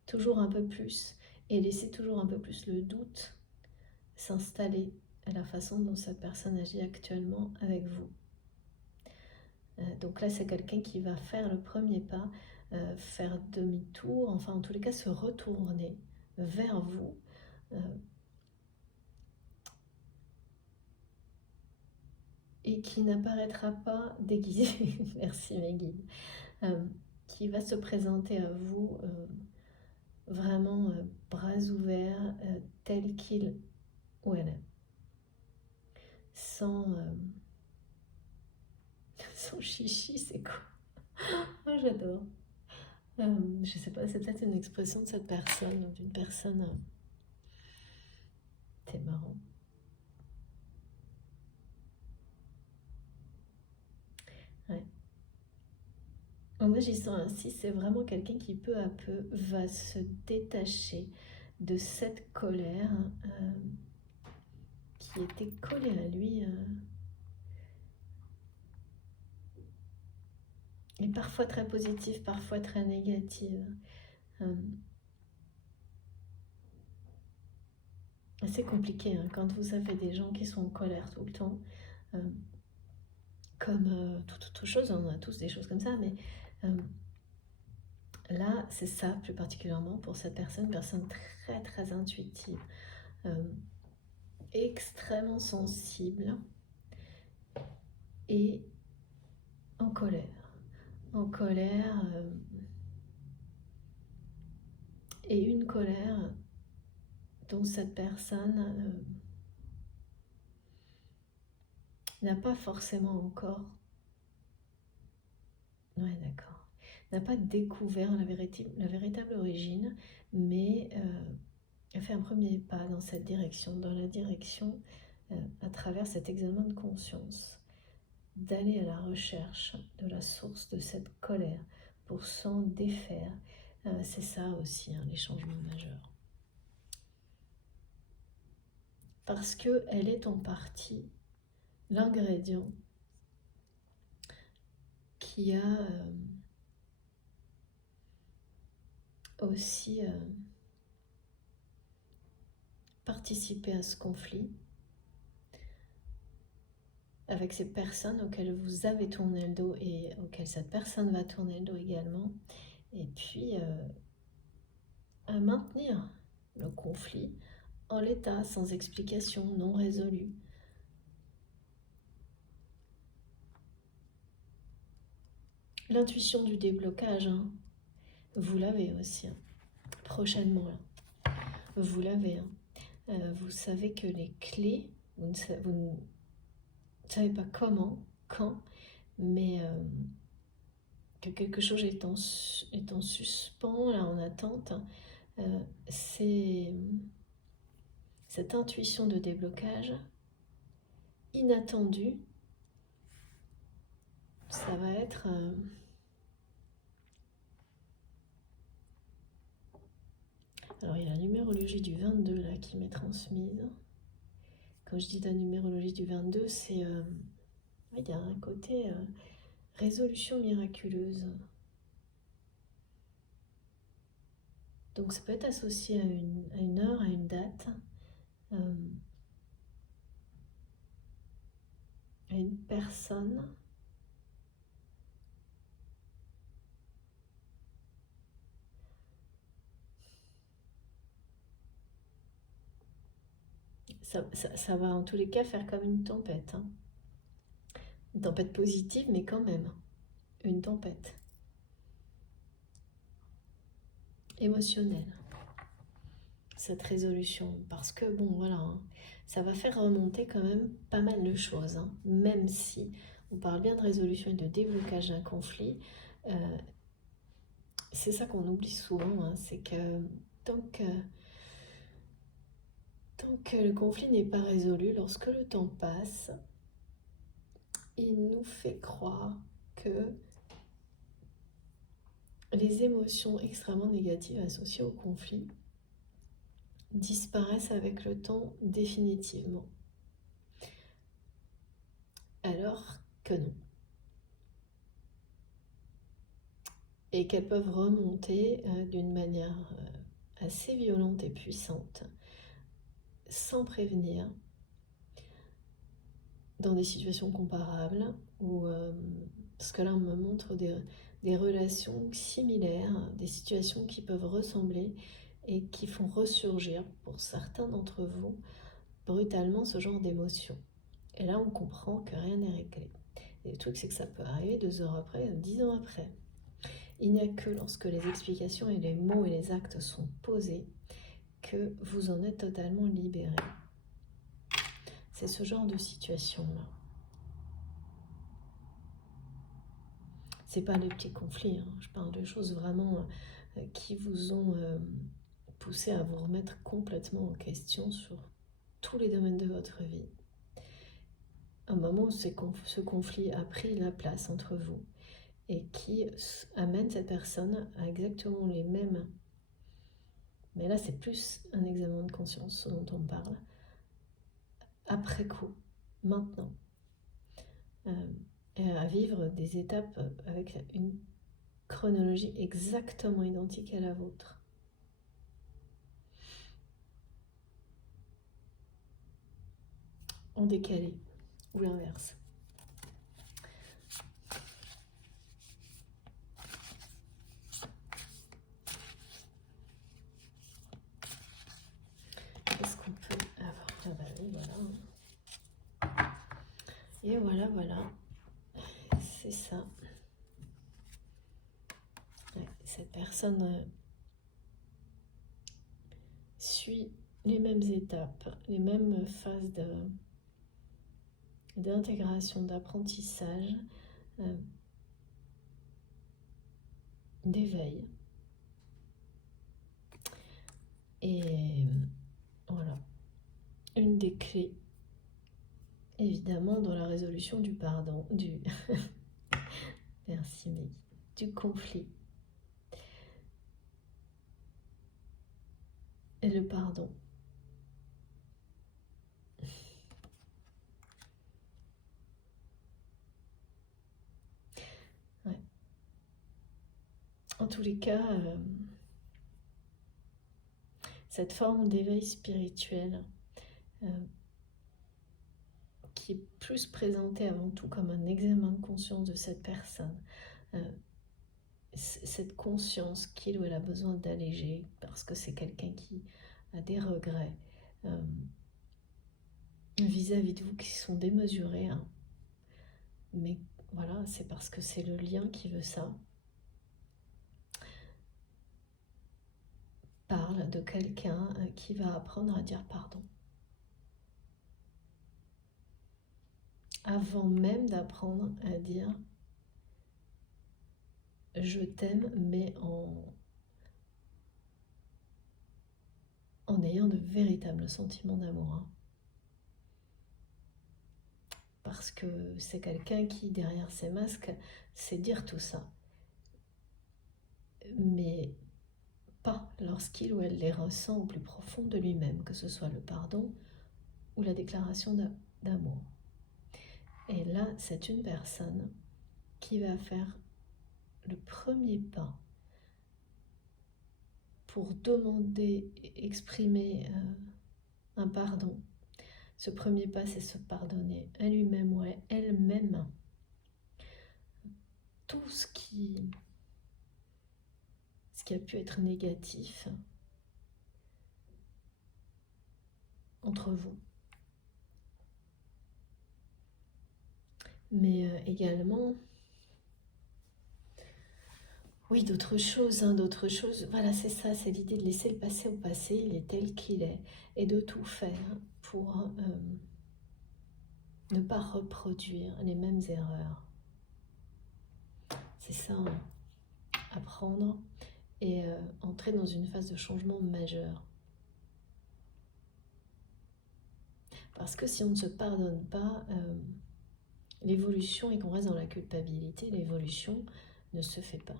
toujours un peu plus et laisser toujours un peu plus le doute s'installer à la façon dont cette personne agit actuellement avec vous. Donc là, c'est quelqu'un qui va faire le premier pas, faire demi-tour, enfin en tous les cas se retourner vers vous. Et qui n'apparaîtra pas déguisé, merci mes guides, qui va se présenter à vous vraiment bras ouverts, tel qu'il ou elle est, sans chichi, c'est quoi? Oh, j'adore. Je sais pas, c'est peut-être une expression de cette personne, d'une personne. C'est marrant. Ouais. En agissant ainsi, c'est vraiment quelqu'un qui peu à peu va se détacher de cette colère qui était collée à lui. Et parfois très positive, parfois très négative. C'est compliqué hein, quand vous avez des gens qui sont en colère tout le temps. Comme toute autre chose, on a tous des choses comme ça, mais là, c'est ça plus particulièrement pour cette personne très très intuitive, extrêmement sensible et en colère. En colère, et une colère dont cette personne n'a pas forcément encore, ouais d'accord, n'a pas découvert la véritable origine, mais elle fait un premier pas dans cette direction, dans la direction à travers cet examen de conscience, d'aller à la recherche de la source de cette colère pour s'en défaire. C'est ça aussi, hein, les changements majeurs. Parce qu'elle est en partie l'ingrédient qui a aussi participé à ce conflit avec ces personnes auxquelles vous avez tourné le dos et auxquelles cette personne va tourner le dos également, et puis à maintenir le conflit en l'état, sans explication, non résolu. L'intuition du déblocage, hein, vous l'avez aussi, hein, prochainement, là. Vous l'avez. Hein. Vous savez que les clés, vous ne savez pas comment, quand, mais que quelque chose est en suspens, là, en attente. C'est cette intuition de déblocage inattendue. Ça va être alors il y a la numérologie du 22 là qui m'est transmise. Quand je dis la numérologie du 22, c'est il y a un côté résolution miraculeuse. Donc ça peut être associé à une heure, à une date, à une personne. Ça va en tous les cas faire comme une tempête. Hein. Une tempête positive, mais quand même, une tempête émotionnelle. cette résolution, parce que bon voilà, hein, ça va faire remonter quand même pas mal de choses, hein, même si on parle bien de résolution et de déblocage d'un conflit. C'est ça qu'on oublie souvent, hein, c'est que tant que tant que le conflit n'est pas résolu, lorsque le temps passe, il nous fait croire que les émotions extrêmement négatives associées au conflit disparaissent avec le temps définitivement. Alors que non. Et qu'elles peuvent remonter d'une manière assez violente et puissante, sans prévenir, dans des situations comparables, ou parce que là on me montre des relations similaires, des situations qui peuvent ressembler et qui font ressurgir pour certains d'entre vous brutalement ce genre d'émotions. Et là on comprend que rien n'est réglé. Et le truc c'est que ça peut arriver 2 heures après, 10 ans après. Il n'y a que lorsque les explications et les mots et les actes sont posés que vous en êtes totalement libéré. C'est ce genre de situation-là. C'est pas des petits conflits, hein. Je parle de choses vraiment qui vous ont poussé à vous remettre complètement en question sur tous les domaines de votre vie. Un moment où ce conflit a pris la place entre vous et qui amène cette personne à exactement les mêmes. Mais là, c'est plus un examen de conscience, ce dont on parle. Après coup, maintenant, à vivre des étapes avec une chronologie exactement identique à la vôtre. En décalé, ou l'inverse. Qu'est-ce qu'on peut avoir? Ah bah oui, voilà. Et voilà, voilà. C'est ça. Ouais, cette personne suit les mêmes étapes, les mêmes phases d'intégration, d'apprentissage, d'éveil. Et voilà. Une des clés, évidemment, dans la résolution du pardon, merci Maggie, du conflit. Et le pardon. Ouais. En tous les cas, cette forme d'éveil spirituel qui est plus présentée avant tout comme un examen de conscience de cette personne, cette conscience qu'il ou elle a besoin d'alléger parce que c'est quelqu'un qui a des regrets vis-à-vis de vous qui sont démesurés, hein. Mais voilà, c'est parce que c'est le lien qui veut ça. Parle de quelqu'un qui va apprendre à dire pardon. Avant même d'apprendre à dire je t'aime, mais en ayant de véritables sentiments d'amour, hein. Parce que c'est quelqu'un qui, derrière ses masques, sait dire tout ça. Mais pas lorsqu'il ou elle les ressent au plus profond de lui-même, que ce soit le pardon ou la déclaration d'amour. Et là, c'est une personne qui va faire le premier pas pour demander, exprimer un pardon. Ce premier pas, c'est se pardonner à lui-même ou à elle-même tout ce qui a pu être négatif entre vous. Mais également, Oui, d'autres choses, hein, d'autres choses. Voilà, c'est ça, c'est l'idée de laisser le passé au passé, il est tel qu'il est, et de tout faire pour ne pas reproduire les mêmes erreurs. C'est ça, hein, apprendre et entrer dans une phase de changement majeur. Parce que si on ne se pardonne pas, l'évolution et qu'on reste dans la culpabilité, l'évolution ne se fait pas.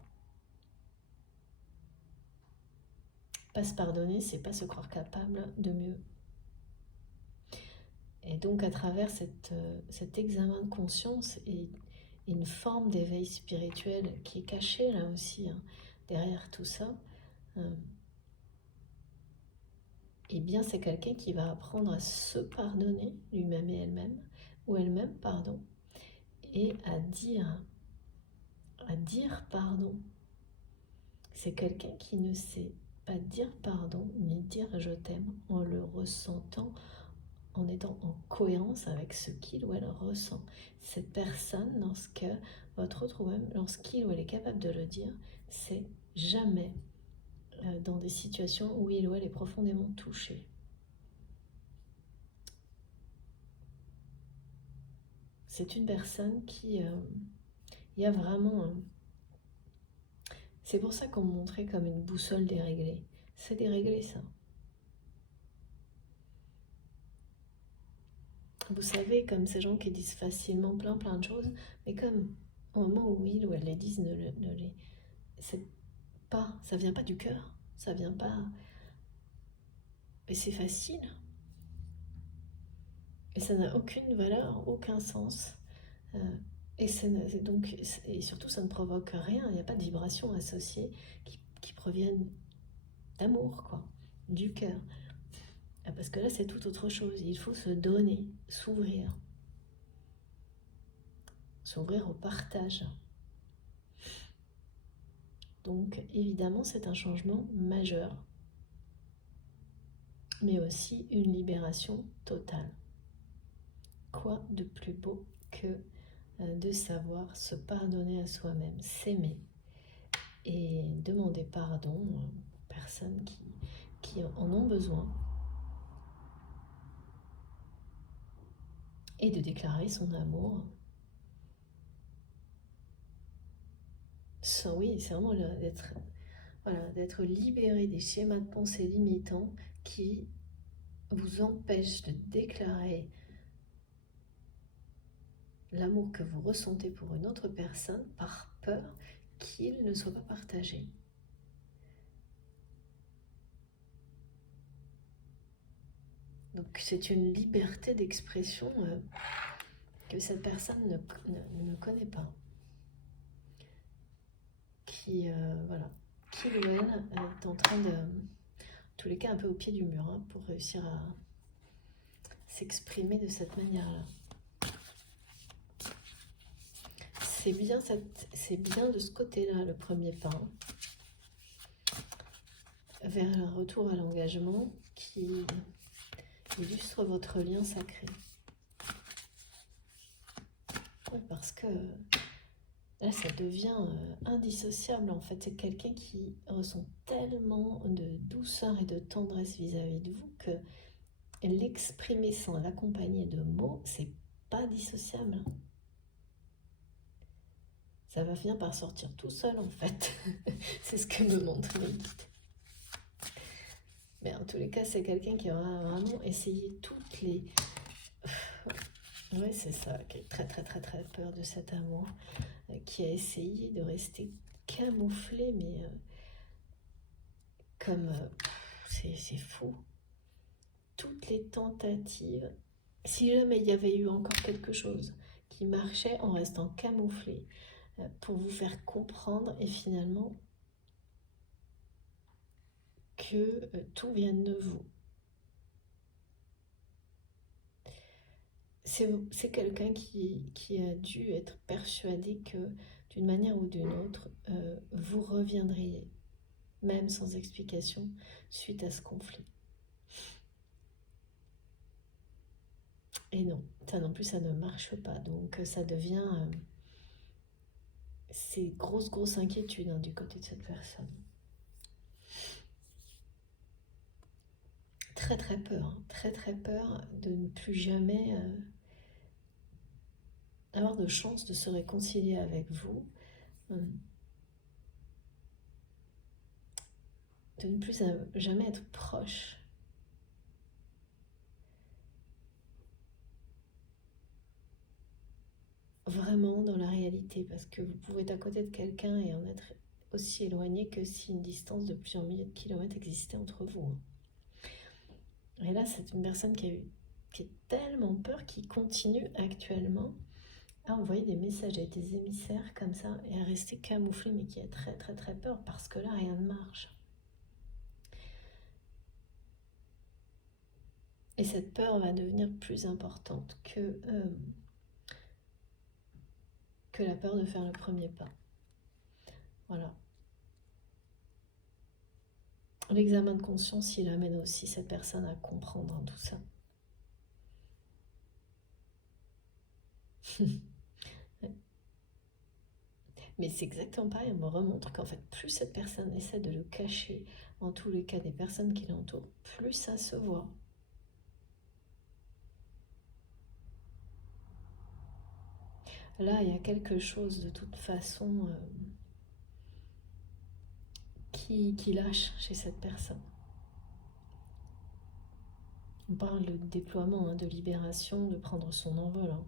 Pas se pardonner, c'est pas se croire capable de mieux. Et donc à travers cet examen de conscience et une forme d'éveil spirituel qui est cachée là aussi, hein, derrière tout ça, eh bien c'est quelqu'un qui va apprendre à se pardonner lui-même et elle-même, ou elle-même, pardon, et à dire pardon. C'est quelqu'un qui ne sait pas dire pardon ni dire je t'aime en le ressentant, en étant en cohérence avec ce qu'il ou elle ressent. Cette personne, votre autre ou même, lorsqu'il ou elle est capable de le dire, c'est jamais dans des situations où il ou elle est profondément touché. C'est une personne qui... il y a vraiment... c'est pour ça qu'on me montrait comme une boussole déréglée. C'est déréglé ça. Vous savez, comme ces gens qui disent facilement plein de choses, mais comme au moment où il ou elle les disent, c'est pas, ça vient pas du cœur, ça vient pas, et c'est facile, et ça n'a aucune valeur, aucun sens, et donc, et surtout ça ne provoque rien, il n'y a pas de vibrations associées qui proviennent d'amour, quoi, du cœur. Parce que là c'est tout autre chose, il faut se donner, s'ouvrir au partage. Donc évidemment c'est un changement majeur, mais aussi une libération totale. Quoi de plus beau que de savoir se pardonner à soi-même, s'aimer et demander pardon aux personnes qui en ont besoin et de déclarer son amour. Oui, c'est vraiment d'être libéré des schémas de pensée limitants qui vous empêchent de déclarer l'amour que vous ressentez pour une autre personne par peur qu'il ne soit pas partagé. Donc c'est une liberté d'expression que cette personne ne connaît pas. Qui ou elle est en train de, en tous les cas un peu au pied du mur, hein, pour réussir à s'exprimer de cette manière-là. C'est bien de ce côté-là le premier pas vers un retour à l'engagement qui illustre votre lien sacré. Parce que là, ça devient indissociable en fait. C'est quelqu'un qui ressent tellement de douceur et de tendresse vis-à-vis de vous que l'exprimer sans l'accompagner de mots, c'est pas dissociable. Ça va finir par sortir tout seul en fait. C'est ce que me montre le guide. Mais en tous les cas, c'est quelqu'un qui aura vraiment essayé toutes les... Ouais, c'est ça, qui a très peur de cet amour, qui a essayé de rester camouflé, mais comme... c'est fou. Toutes les tentatives, si jamais il y avait eu encore quelque chose qui marchait en restant camouflé, pour vous faire comprendre et finalement que tout vient de vous. C'est quelqu'un qui a dû être persuadé que d'une manière ou d'une autre, vous reviendriez, même sans explication, suite à ce conflit. Et non, ça non plus, ça ne marche pas. Donc ça devient c'est grosse inquiétude hein, du côté de cette personne. Très peur, hein, très peur de ne plus jamais avoir de chance de se réconcilier avec vous, de ne plus jamais être proche. Vraiment dans la réalité, parce que vous pouvez être à côté de quelqu'un et en être aussi éloigné que si une distance de plusieurs milliers de kilomètres existait entre vous. Et là, c'est une personne qui est tellement peur, qui continue actuellement à envoyer des messages avec des émissaires comme ça et à rester camouflé, mais qui a très peur parce que là, rien ne marche. Et cette peur va devenir plus importante que la peur de faire le premier pas. Voilà. L'examen de conscience, il amène aussi cette personne à comprendre tout ça. Mais c'est exactement pareil, on me remontre qu'en fait, plus cette personne essaie de le cacher, en tous les cas des personnes qui l'entourent, plus ça se voit. Là, il y a quelque chose de toute façon qui lâche chez cette personne. On parle de déploiement, hein, de libération, de prendre son envol, hein,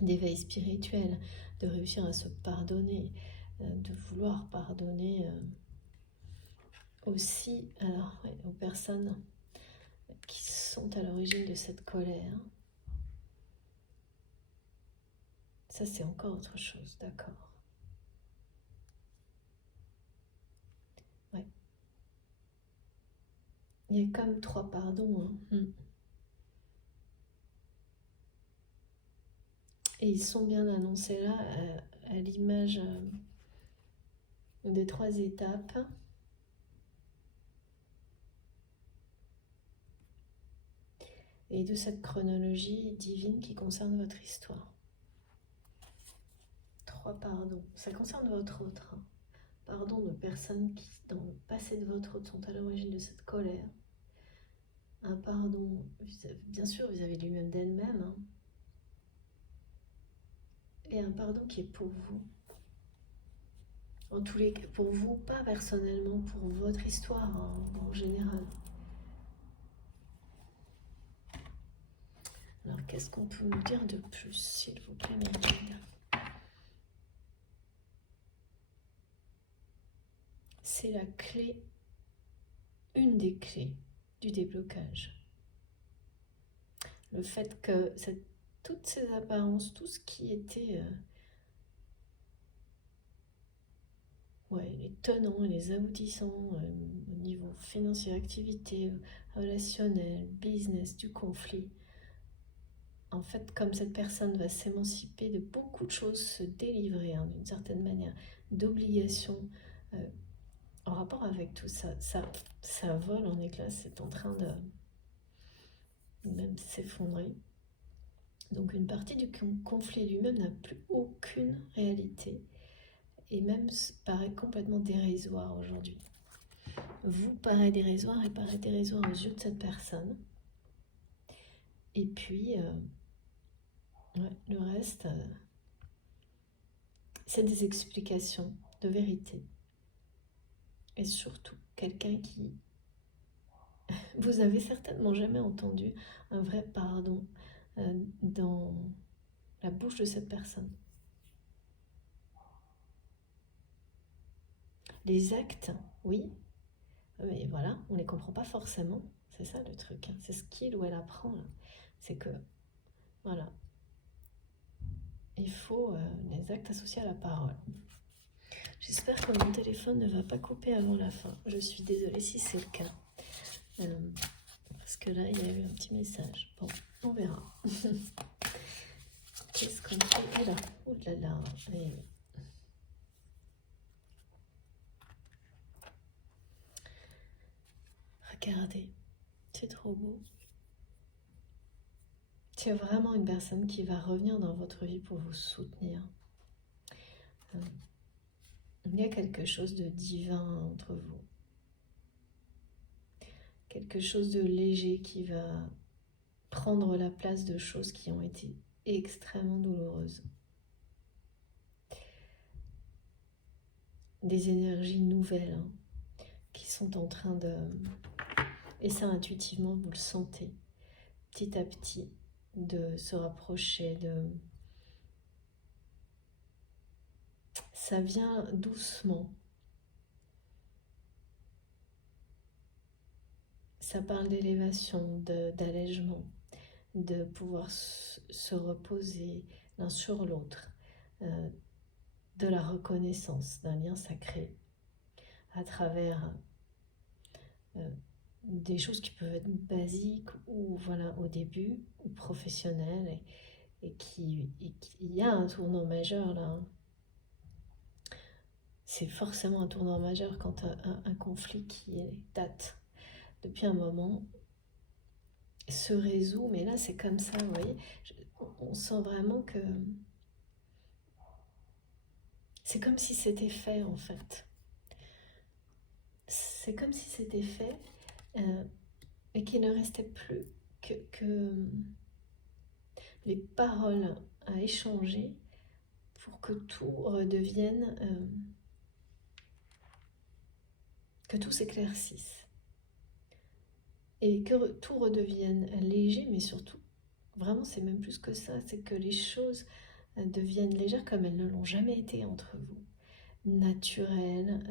d'éveil spirituel, de réussir à se pardonner, de vouloir pardonner aussi alors, ouais, aux personnes qui sont à l'origine de cette colère. Ça, c'est encore autre chose, d'accord. Ouais. Il y a comme 3 pardons. Hein. Et ils sont bien annoncés là, à l'image des 3 étapes. Et de cette chronologie divine qui concerne votre histoire. 3 pardons. Ça concerne votre autre. Hein. Pardon de personnes qui, dans le passé de votre autre, sont à l'origine de cette colère. Un pardon, bien sûr, vis-à-vis de lui-même, d'elle-même. Hein. Et un pardon qui est pour vous. En tous les cas, pour vous, pas personnellement, pour votre histoire hein, en général. Alors, qu'est-ce qu'on peut nous dire de plus, s'il vous plaît, mes guides? C'est la clé, une des clés du déblocage. Le fait que toutes ces apparences, tout ce qui était les tenants et les aboutissants au niveau financier, activité, relationnel, business, du conflit, en fait, comme cette personne va s'émanciper de beaucoup de choses, se délivrer hein, d'une certaine manière, d'obligations en rapport avec tout ça, ça vole en éclats, c'est en train de même s'effondrer. Donc une partie du conflit lui-même n'a plus aucune réalité et même paraît complètement dérisoire aujourd'hui. Vous paraît dérisoire et paraît dérisoire aux yeux de cette personne. Et puis, le reste, c'est des explications de vérité. Et surtout, quelqu'un qui... Vous avez certainement jamais entendu un vrai pardon dans la bouche de cette personne. Les actes, oui, mais voilà, on ne les comprend pas forcément. C'est ça le truc, hein. C'est ce qu'il ou elle apprend. C'est que, voilà, il faut les actes associés à la parole. J'espère que mon téléphone ne va pas couper avant la fin. Je suis désolée si c'est le cas. Parce que là, il y a eu un petit message. Bon, on verra. Qu'est-ce qu'on fait? Et là, oh là là. Et... Regardez, c'est trop beau. C'est vraiment une personne qui va revenir dans votre vie pour vous soutenir. Il y a quelque chose de divin entre vous. Quelque chose de léger qui va prendre la place de choses qui ont été extrêmement douloureuses. Des énergies nouvelles qui sont en train de... Et ça, intuitivement, vous le sentez, petit à petit, de se rapprocher, de... Ça vient doucement. Ça parle d'élévation, d'allègement, de pouvoir se reposer l'un sur l'autre, de la reconnaissance d'un lien sacré à travers des choses qui peuvent être basiques ou voilà au début ou professionnelles et qui il y a un tournant majeur là. C'est forcément un tournant majeur quand un conflit qui date depuis un moment se résout, mais là c'est comme ça, vous voyez, on sent vraiment que c'est comme si c'était fait en fait. C'est comme si c'était fait et qu'il ne restait plus que les paroles à échanger pour que tout redevienne, que tout s'éclaircisse et que tout redevienne léger, mais surtout, vraiment c'est même plus que ça, c'est que les choses deviennent légères comme elles ne l'ont jamais été entre vous, naturelles,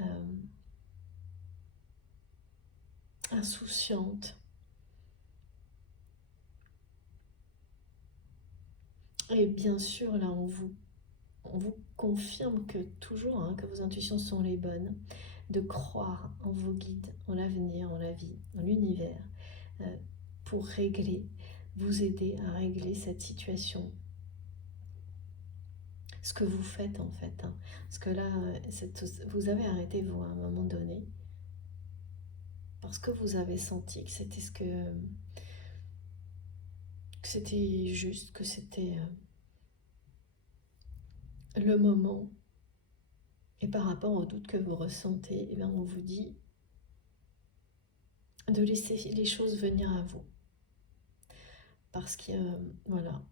insouciantes. Et bien sûr, là, on vous confirme que toujours, que vos intuitions sont les bonnes, de croire en vos guides, en l'avenir, en la vie, en l'univers, pour régler, vous aider à régler cette situation. Ce que vous faites en fait. Parce que là, vous avez arrêté vous à un moment donné, parce que vous avez senti que c'était que c'était juste, que c'était le moment. Et par rapport aux doutes que vous ressentez, eh bien on vous dit de laisser les choses venir à vous. Parce que, voilà,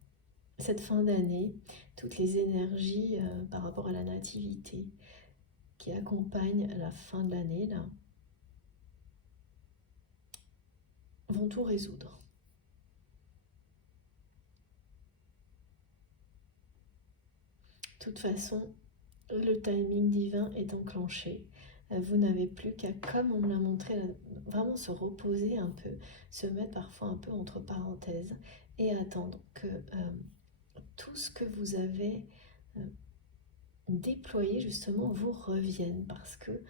cette fin d'année, toutes les énergies par rapport à la nativité qui accompagnent la fin de l'année, là, vont tout résoudre. De toute façon, le timing divin est enclenché. Vous n'avez plus qu'à, comme on me l'a montré, vraiment se reposer un peu, se mettre parfois un peu entre parenthèses et attendre que tout ce que vous avez déployé justement vous revienne. Parce que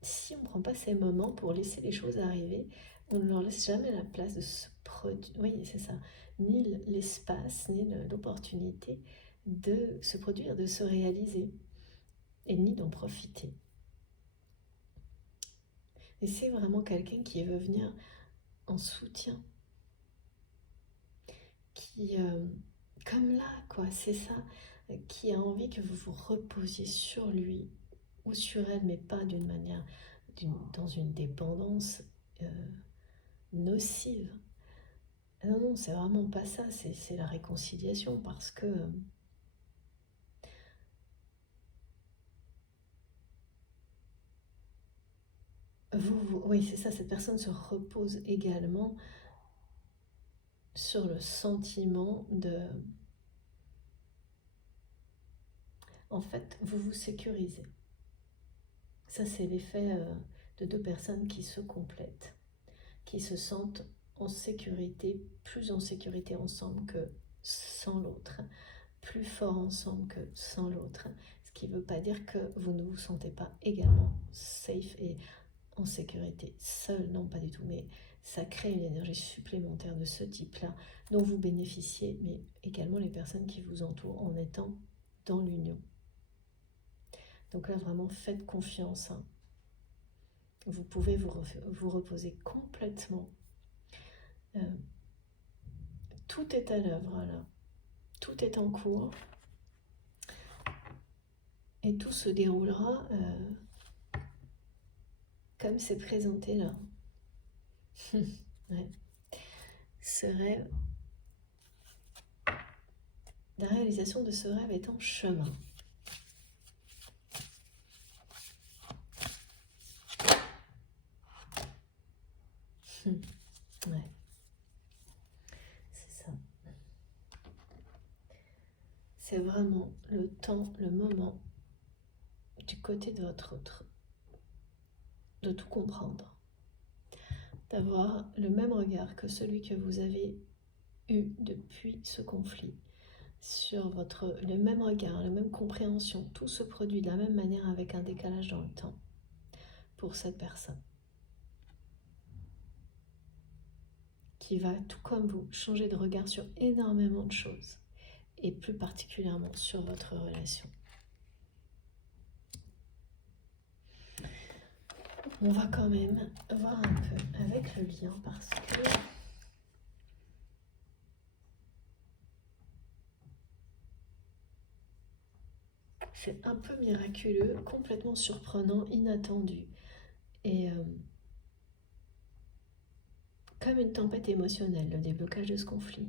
si on ne prend pas ces moments pour laisser les choses arriver, on ne leur laisse jamais la place de se produire. Oui, c'est ça. Ni l'espace, ni l'opportunité de se produire, de se réaliser, et ni d'en profiter. Et c'est vraiment quelqu'un qui veut venir en soutien, qui, comme là, quoi, c'est ça, qui a envie que vous vous reposiez sur lui ou sur elle, mais pas d'une manière, dans une dépendance nocive. Non, non, c'est vraiment pas ça, c'est la réconciliation, parce que oui, c'est ça, cette personne se repose également sur le sentiment de... En fait, vous vous sécurisez. Ça, c'est l'effet de deux personnes qui se complètent, qui se sentent en sécurité, plus en sécurité ensemble que sans l'autre, plus fort ensemble que sans l'autre. Ce qui ne veut pas dire que vous ne vous sentez pas également safe et en sécurité seul, non pas du tout, mais ça crée une énergie supplémentaire de ce type-là dont vous bénéficiez, mais également les personnes qui vous entourent en étant dans l'union. Donc là, vraiment, faites confiance. Vous pouvez vous reposer complètement. Tout est à l'œuvre, là. Tout est en cours. Et tout se déroulera comme c'est présenté là. Ouais. Ce rêve, la réalisation de ce rêve est en chemin. Ouais, c'est ça. C'est vraiment le temps, le moment du côté de votre autre, de tout comprendre, d'avoir le même regard que celui que vous avez eu depuis ce conflit sur votre, le même regard, la même compréhension, tout se produit de la même manière avec un décalage dans le temps pour cette personne qui va, tout comme vous, changer de regard sur énormément de choses et plus particulièrement sur votre relation. On va quand même voir un peu avec le lien parce que c'est un peu miraculeux, complètement surprenant, inattendu et comme une tempête émotionnelle, le déblocage de ce conflit.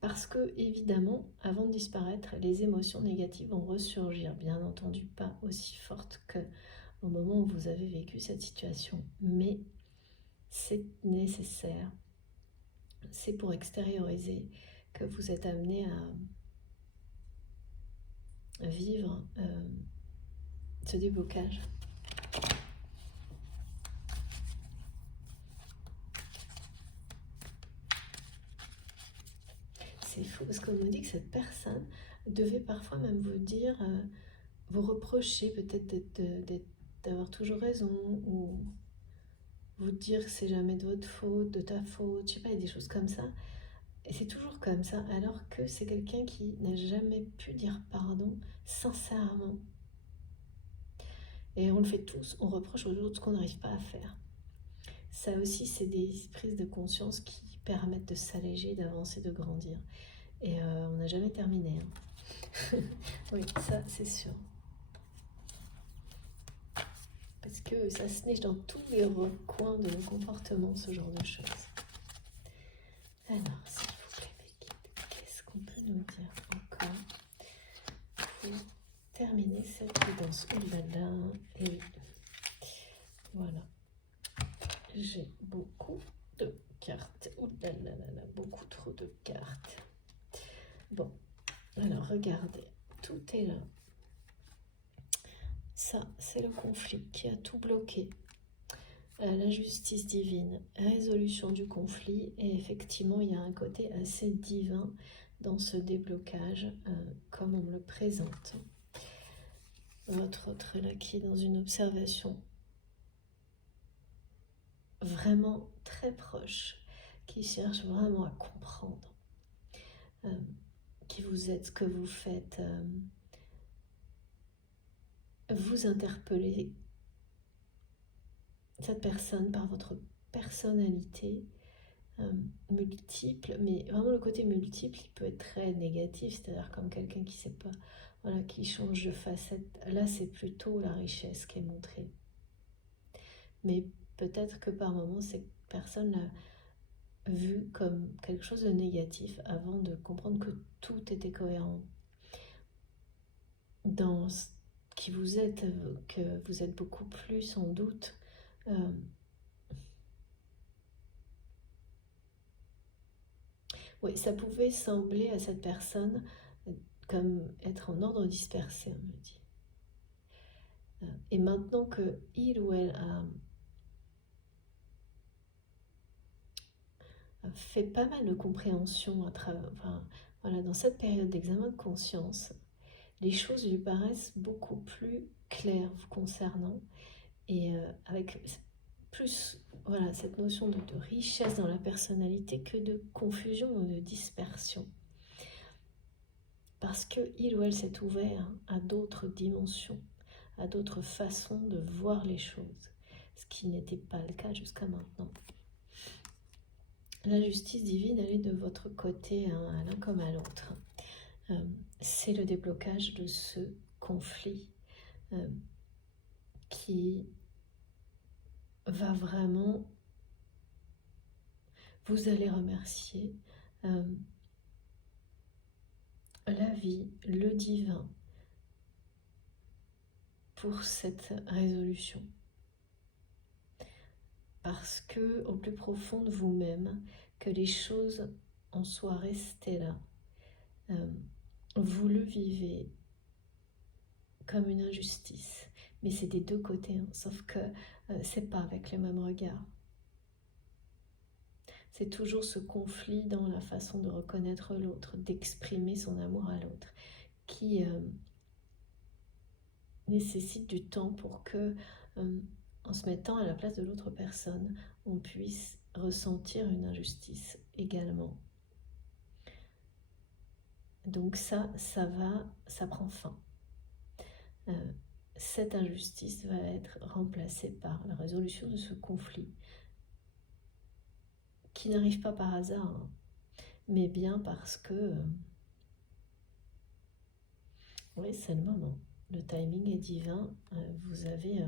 Parce que, évidemment, avant de disparaître, les émotions négatives vont ressurgir, bien entendu pas aussi fortes qu'au moment où vous avez vécu cette situation. Mais c'est nécessaire, c'est pour extérioriser que vous êtes amené à vivre ce déblocage. C'est fou parce qu'on me dit que cette personne devait parfois même vous dire, vous reprocher peut-être d'avoir toujours raison ou vous dire que c'est jamais de votre faute, de ta faute, je sais pas, il y a des choses comme ça. Et c'est toujours comme ça, alors que c'est quelqu'un qui n'a jamais pu dire pardon sincèrement. Et on le fait tous, on reproche aux autres ce qu'on n'arrive pas à faire. Ça aussi, c'est des prises de conscience qui permettent de s'alléger, d'avancer, de grandir. Et on n'a jamais terminé. Hein. Oui, ça c'est sûr. Parce que ça se niche dans tous les recoins de nos comportements, ce genre de choses. Alors, s'il vous plaît, mes guides, qu'est-ce qu'on peut nous dire encore pour terminer cette guidance? Oh là là, et oui. Voilà. J'ai beaucoup de cartes. Oh là là là là, beaucoup trop de cartes. Bon, alors regardez, tout est là. Ça, c'est le conflit qui a tout bloqué. La justice divine, résolution du conflit, et effectivement, il y a un côté assez divin dans ce déblocage, comme on me le présente. Votre autre là qui est dans une observation vraiment très proche, qui cherche vraiment à comprendre qui vous êtes, ce que vous faites, vous interpellez cette personne par votre personnalité multiple, mais vraiment le côté multiple, il peut être très négatif, c'est-à-dire comme quelqu'un qui sait pas, voilà, qui change de facette. Là, c'est plutôt la richesse qui est montrée. Mais peut-être que par moments, cette personne l'a vu comme quelque chose de négatif avant de comprendre que tout était cohérent dans ce qui vous êtes, que vous êtes beaucoup plus sans doute oui, ça pouvait sembler à cette personne comme être en ordre dispersé, on me dit. Et maintenant que il ou elle a fait pas mal de compréhension à travers, enfin, voilà, dans cette période d'examen de conscience, les choses lui paraissent beaucoup plus claires vous concernant et avec plus voilà, cette notion de richesse dans la personnalité que de confusion ou de dispersion. Parce qu'il ou elle s'est ouvert à d'autres dimensions, à d'autres façons de voir les choses, ce qui n'était pas le cas jusqu'à maintenant. La justice divine, elle est de votre côté, hein, à l'un comme à l'autre. c'est le déblocage de ce conflit qui va vraiment, vous allez remercier la vie, le divin, pour cette résolution. Parce que au plus profond de vous-même, que les choses en soient restées là, vous le vivez comme une injustice. Mais c'est des deux côtés, hein, sauf que c'est pas avec le même regard. C'est toujours ce conflit dans la façon de reconnaître l'autre, d'exprimer son amour à l'autre, qui nécessite du temps pour que, en se mettant à la place de l'autre personne, on puisse ressentir une injustice également. Donc ça prend fin. Cette injustice va être remplacée par la résolution de ce conflit, qui n'arrive pas par hasard, hein, mais bien parce que, oui, c'est le moment. Le timing est divin. Vous avez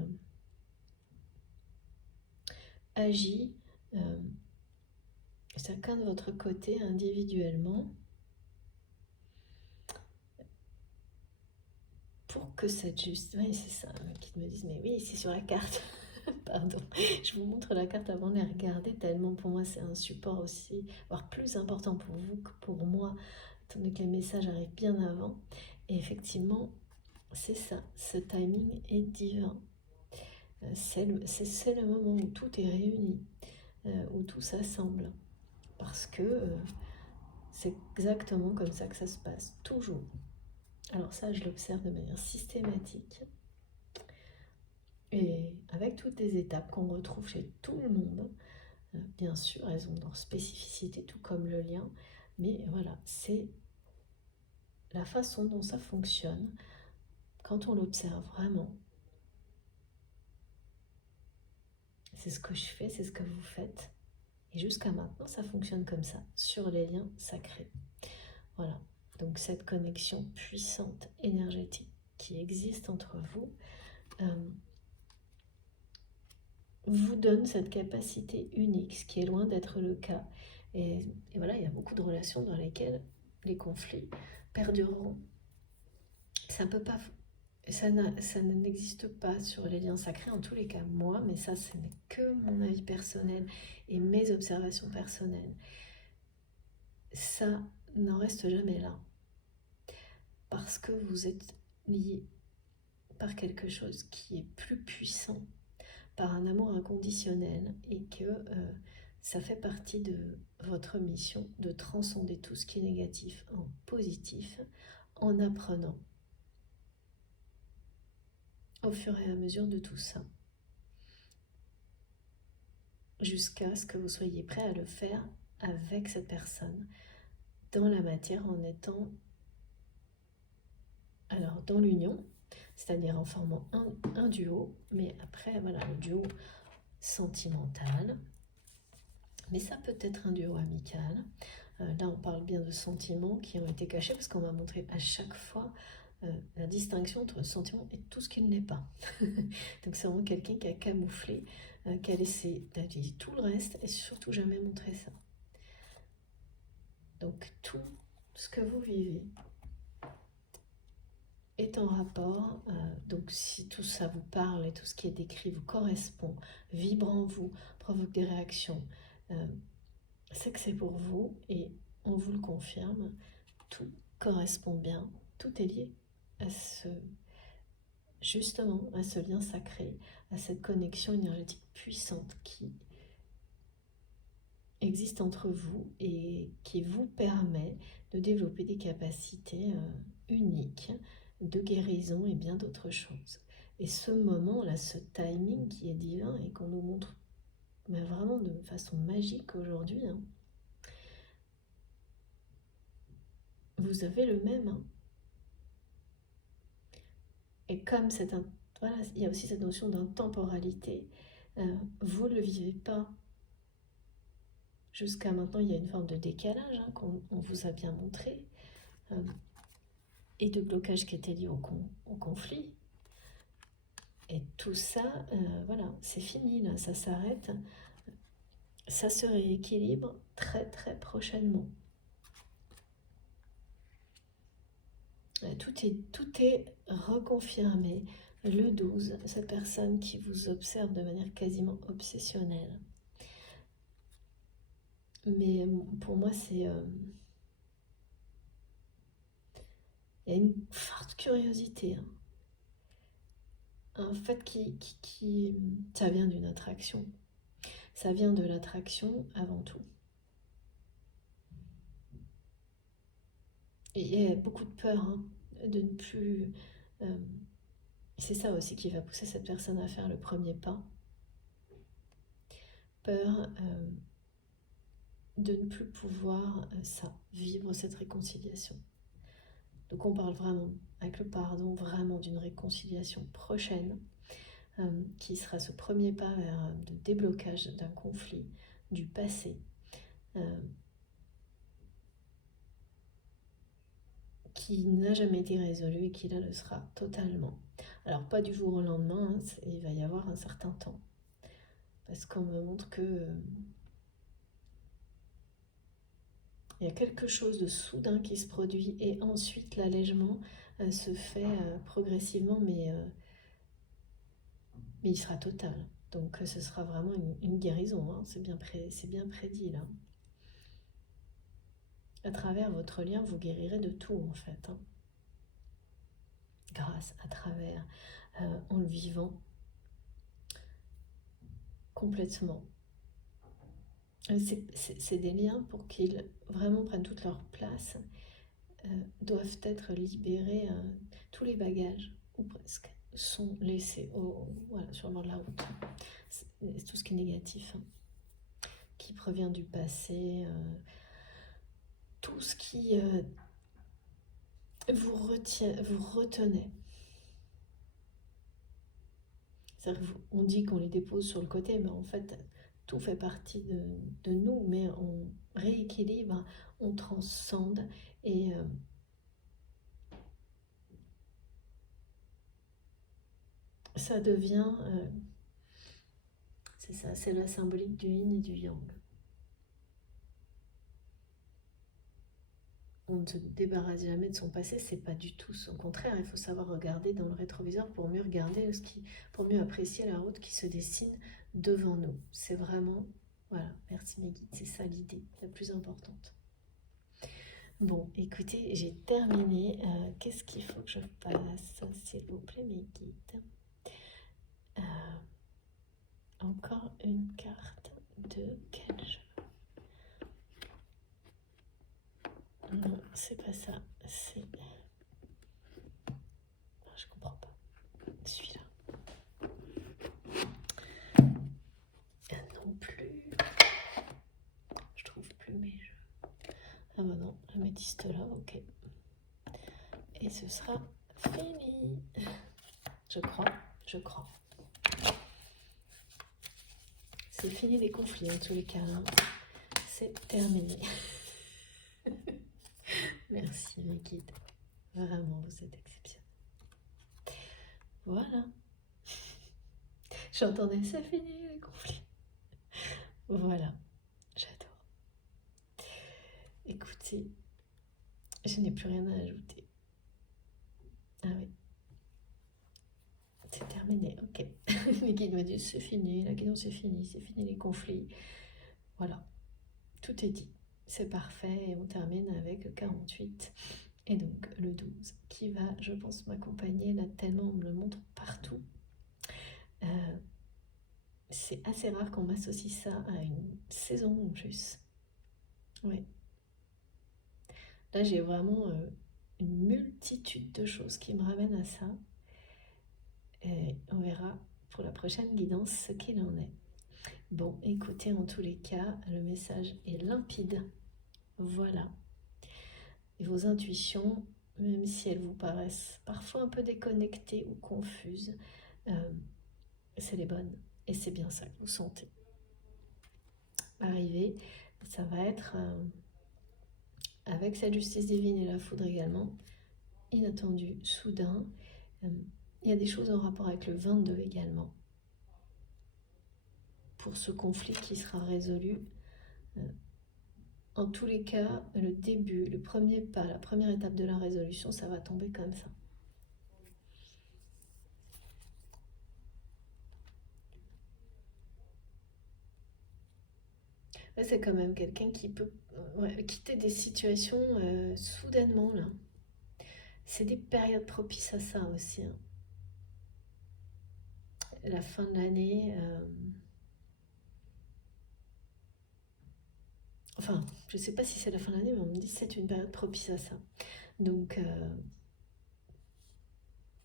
agi chacun de votre côté individuellement pour que cette justice... Oui, c'est ça, qui me disent, mais oui, c'est sur la carte. Pardon, je vous montre la carte avant de la regarder, tellement pour moi c'est un support aussi, voire plus important pour vous que pour moi, étant donné que les messages arrivent bien avant. Et effectivement, c'est ça, ce timing est divin. C'est le moment où tout est réuni, où tout s'assemble. Parce que c'est exactement comme ça que ça se passe, toujours. Alors ça, je l'observe de manière systématique. Et avec toutes les étapes qu'on retrouve chez tout le monde, bien sûr, elles ont leur spécificité, tout comme le lien. Mais voilà, c'est la façon dont ça fonctionne quand on l'observe vraiment. C'est ce que je fais, c'est ce que vous faites. Et jusqu'à maintenant, ça fonctionne comme ça, sur les liens sacrés. Voilà, donc cette connexion puissante, énergétique, qui existe entre vous, vous donne cette capacité unique, ce qui est loin d'être le cas. Et voilà, il y a beaucoup de relations dans lesquelles les conflits perdureront. Ça peut pas, ça n'existe pas sur les liens sacrés, en tous les cas moi, mais ça ce n'est que mon avis personnel et mes observations personnelles. Ça n'en reste jamais là. Parce que vous êtes liés par quelque chose qui est plus puissant, par un amour inconditionnel, et que ça fait partie de votre mission de transcender tout ce qui est négatif en positif, en apprenant au fur et à mesure de tout ça, jusqu'à ce que vous soyez prêt à le faire avec cette personne, dans la matière, en étant alors dans l'union, c'est-à-dire en formant un duo, mais après, voilà, le duo sentimental, mais ça peut être un duo amical. Là, on parle bien de sentiments qui ont été cachés, parce qu'on m'a montré à chaque fois la distinction entre le sentiment et tout ce qui ne l'est pas. Donc c'est vraiment quelqu'un qui a camouflé, qui a laissé d'agir tout le reste, et surtout jamais montré ça. Donc tout ce que vous vivez est en rapport, donc si tout ça vous parle et tout ce qui est décrit vous correspond, vibre en vous, provoque des réactions, c'est que c'est pour vous, et on vous le confirme, tout correspond bien, tout est lié à justement à ce lien sacré, à cette connexion énergétique puissante qui existe entre vous et qui vous permet de développer des capacités uniques de guérison et bien d'autres choses. Et ce moment-là, ce timing qui est divin et qu'on nous montre mais vraiment de façon magique aujourd'hui, hein, vous avez le même. Hein. Et comme voilà, il y a aussi cette notion d'intemporalité, vous ne le vivez pas. Jusqu'à maintenant, il y a une forme de décalage qu'on vous a bien montré. et de blocages qui étaient liés au conflit. Et tout ça, voilà, c'est fini, là, ça s'arrête. Ça se rééquilibre très très prochainement. Tout est reconfirmé. Le 12, cette personne qui vous observe de manière quasiment obsessionnelle. Mais pour moi, c'est... il y a une forte curiosité. Hein. En fait, ça vient d'une attraction. Ça vient de l'attraction avant tout. Et il y a beaucoup de peur hein, de ne plus... c'est ça aussi qui va pousser cette personne à faire le premier pas. Peur de ne plus pouvoir vivre cette réconciliation. Donc on parle vraiment, avec le pardon, vraiment d'une réconciliation prochaine, qui sera ce premier pas vers le déblocage d'un conflit, du passé, qui n'a jamais été résolu et qui là le sera totalement. Alors pas du jour au lendemain, hein, il va y avoir un certain temps. Parce qu'on me montre que il y a quelque chose de soudain qui se produit et ensuite l'allègement se fait progressivement, mais il sera total. Donc ce sera vraiment une guérison, hein. C'est bien prédit là. À travers votre lien, vous guérirez de tout en fait. Hein. Grâce, à travers, en le vivant complètement. C'est des liens pour qu'ils vraiment prennent toute leur place, doivent être libérés, tous les bagages, ou presque, sont laissés sur le bord de la route. C'est tout ce qui est négatif, hein, qui provient du passé, tout ce qui vous retenait. C'est-à-dire qu'on dit qu'on les dépose sur le côté, mais en fait, tout fait partie de nous, mais on rééquilibre, on transcende et ça devient, c'est ça, c'est la symbolique du yin et du yang. On ne se débarrasse jamais de son passé, c'est pas du tout au contraire, il faut savoir regarder dans le rétroviseur pour mieux regarder pour mieux apprécier la route qui se dessine devant nous. C'est vraiment, voilà, merci mes guides, c'est ça l'idée la plus importante. Bon, écoutez, j'ai terminé. Qu'est-ce qu'il faut que je fasse, s'il vous plaît, mes guides? Encore une carte de quel jeu? Non, c'est pas ça. C'est... je comprends pas. Celui-là. Non plus. Je trouve plus mes jeux. Ah bah non, l'améthyste là, ok. Et ce sera fini. Je crois. C'est fini les conflits en tous les cas. Hein. C'est terminé. Merci mes guides. Vraiment, vous êtes exceptionnels. Voilà. J'entendais c'est fini les conflits. Voilà. J'adore. Écoutez, je n'ai plus rien à ajouter. Ah oui. C'est terminé, ok. Les guides m'ont dit c'est fini, la guidance c'est fini les conflits. Voilà. Tout est dit. C'est parfait et on termine avec le 48 et donc le 12 qui va, je pense, m'accompagner là tellement on me le montre partout. C'est assez rare qu'on m'associe ça à une saison en plus. Oui. Là j'ai vraiment une multitude de choses qui me ramènent à ça. Et on verra pour la prochaine guidance ce qu'il en est. Bon, écoutez, en tous les cas, le message est limpide. Voilà. Et vos intuitions, même si elles vous paraissent parfois un peu déconnectées ou confuses, c'est les bonnes. Et c'est bien ça que vous sentez. Arriver, ça va être, avec cette justice divine et la foudre également, inattendu, soudain. Il y a des choses en rapport avec le 22 également. Pour ce conflit qui sera résolu. En tous les cas, le début, le premier pas, la première étape de la résolution, ça va tomber comme ça. Là, c'est quand même quelqu'un qui peut quitter des situations soudainement, là. C'est des périodes propices à ça aussi, hein. La fin de l'année... Enfin, je ne sais pas si c'est la fin de l'année, mais on me dit que c'est une période propice à ça. Donc,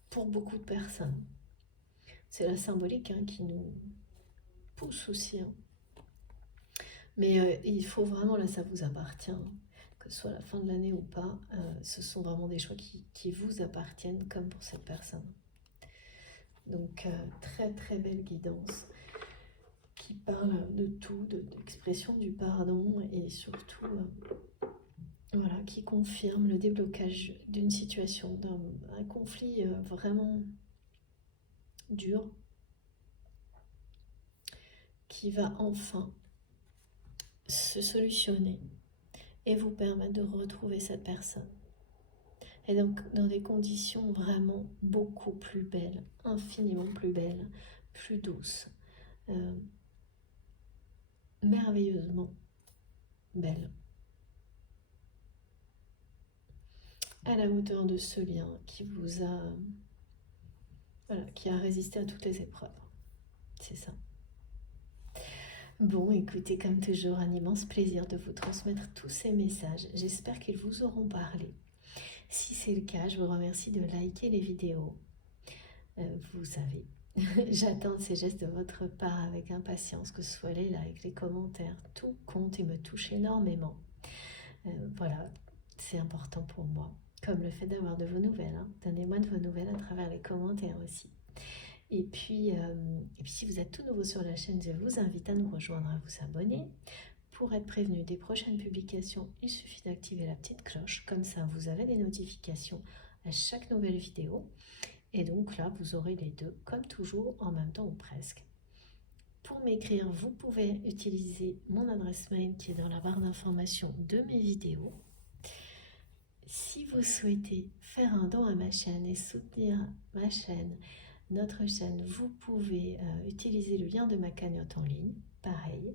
pour beaucoup de personnes, c'est la symbolique hein, qui nous pousse aussi, hein. Mais il faut vraiment, là ça vous appartient, hein, que ce soit la fin de l'année ou pas, ce sont vraiment des choix qui vous appartiennent comme pour cette personne. Donc très très belle guidance qui parle de tout, de l'expression du pardon et surtout voilà, qui confirme le déblocage d'une situation, d'un conflit vraiment dur qui va enfin se solutionner et vous permettre de retrouver cette personne. Et donc dans des conditions vraiment beaucoup plus belles, infiniment plus belles, plus douces, merveilleusement belles. À la hauteur de ce lien qui vous a, voilà, qui a résisté à toutes les épreuves. C'est ça. Bon, écoutez, comme toujours, un immense plaisir de vous transmettre tous ces messages. J'espère qu'ils vous auront parlé. Si c'est le cas, je vous remercie de liker les vidéos. Vous savez, j'attends ces gestes de votre part avec impatience, que ce soit les likes, les commentaires, tout compte et me touche énormément. Voilà, c'est important pour moi. Comme le fait d'avoir de vos nouvelles, hein. Donnez-moi de vos nouvelles à travers les commentaires aussi. Et puis si vous êtes tout nouveau sur la chaîne, je vous invite à nous rejoindre, à vous abonner. Pour être prévenu des prochaines publications, il suffit d'activer la petite cloche. Comme ça, vous avez des notifications à chaque nouvelle vidéo. Et donc là, vous aurez les deux, comme toujours, en même temps ou presque. Pour m'écrire, vous pouvez utiliser mon adresse mail qui est dans la barre d'information de mes vidéos. Si vous souhaitez faire un don à ma chaîne et soutenir ma chaîne, notre chaîne, vous pouvez utiliser le lien de ma cagnotte en ligne, pareil,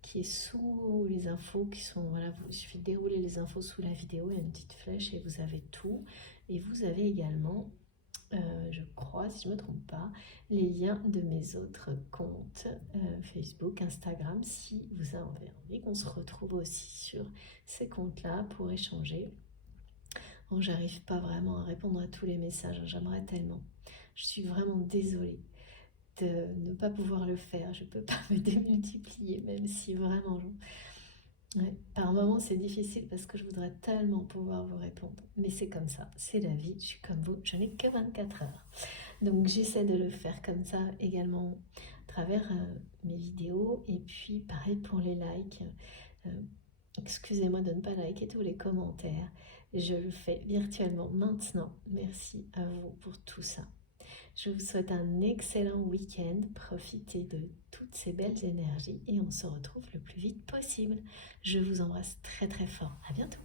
qui est sous les infos qui sont, voilà, il suffit de dérouler les infos sous la vidéo, il y a une petite flèche et vous avez tout. Et vous avez également, je crois, si je ne me trompe pas, les liens de mes autres comptes, Facebook, Instagram, si vous avez envie qu'on se retrouve aussi sur ces comptes-là pour échanger. Bon, j'arrive pas vraiment à répondre à tous les messages, j'aimerais tellement. Je suis vraiment désolée de ne pas pouvoir le faire. Je ne peux pas me démultiplier, même si vraiment... Ouais, par moments, c'est difficile parce que je voudrais tellement pouvoir vous répondre. Mais c'est comme ça, c'est la vie, je suis comme vous, je n'ai que 24 heures. Donc j'essaie de le faire comme ça également à travers mes vidéos. Et puis pareil pour les likes. Excusez-moi de ne pas liker tous les commentaires. Je le fais virtuellement maintenant. Merci à vous pour tout ça. Je vous souhaite un excellent week-end. Profitez de toutes ces belles énergies et on se retrouve le plus vite possible. Je vous embrasse très très fort. À bientôt.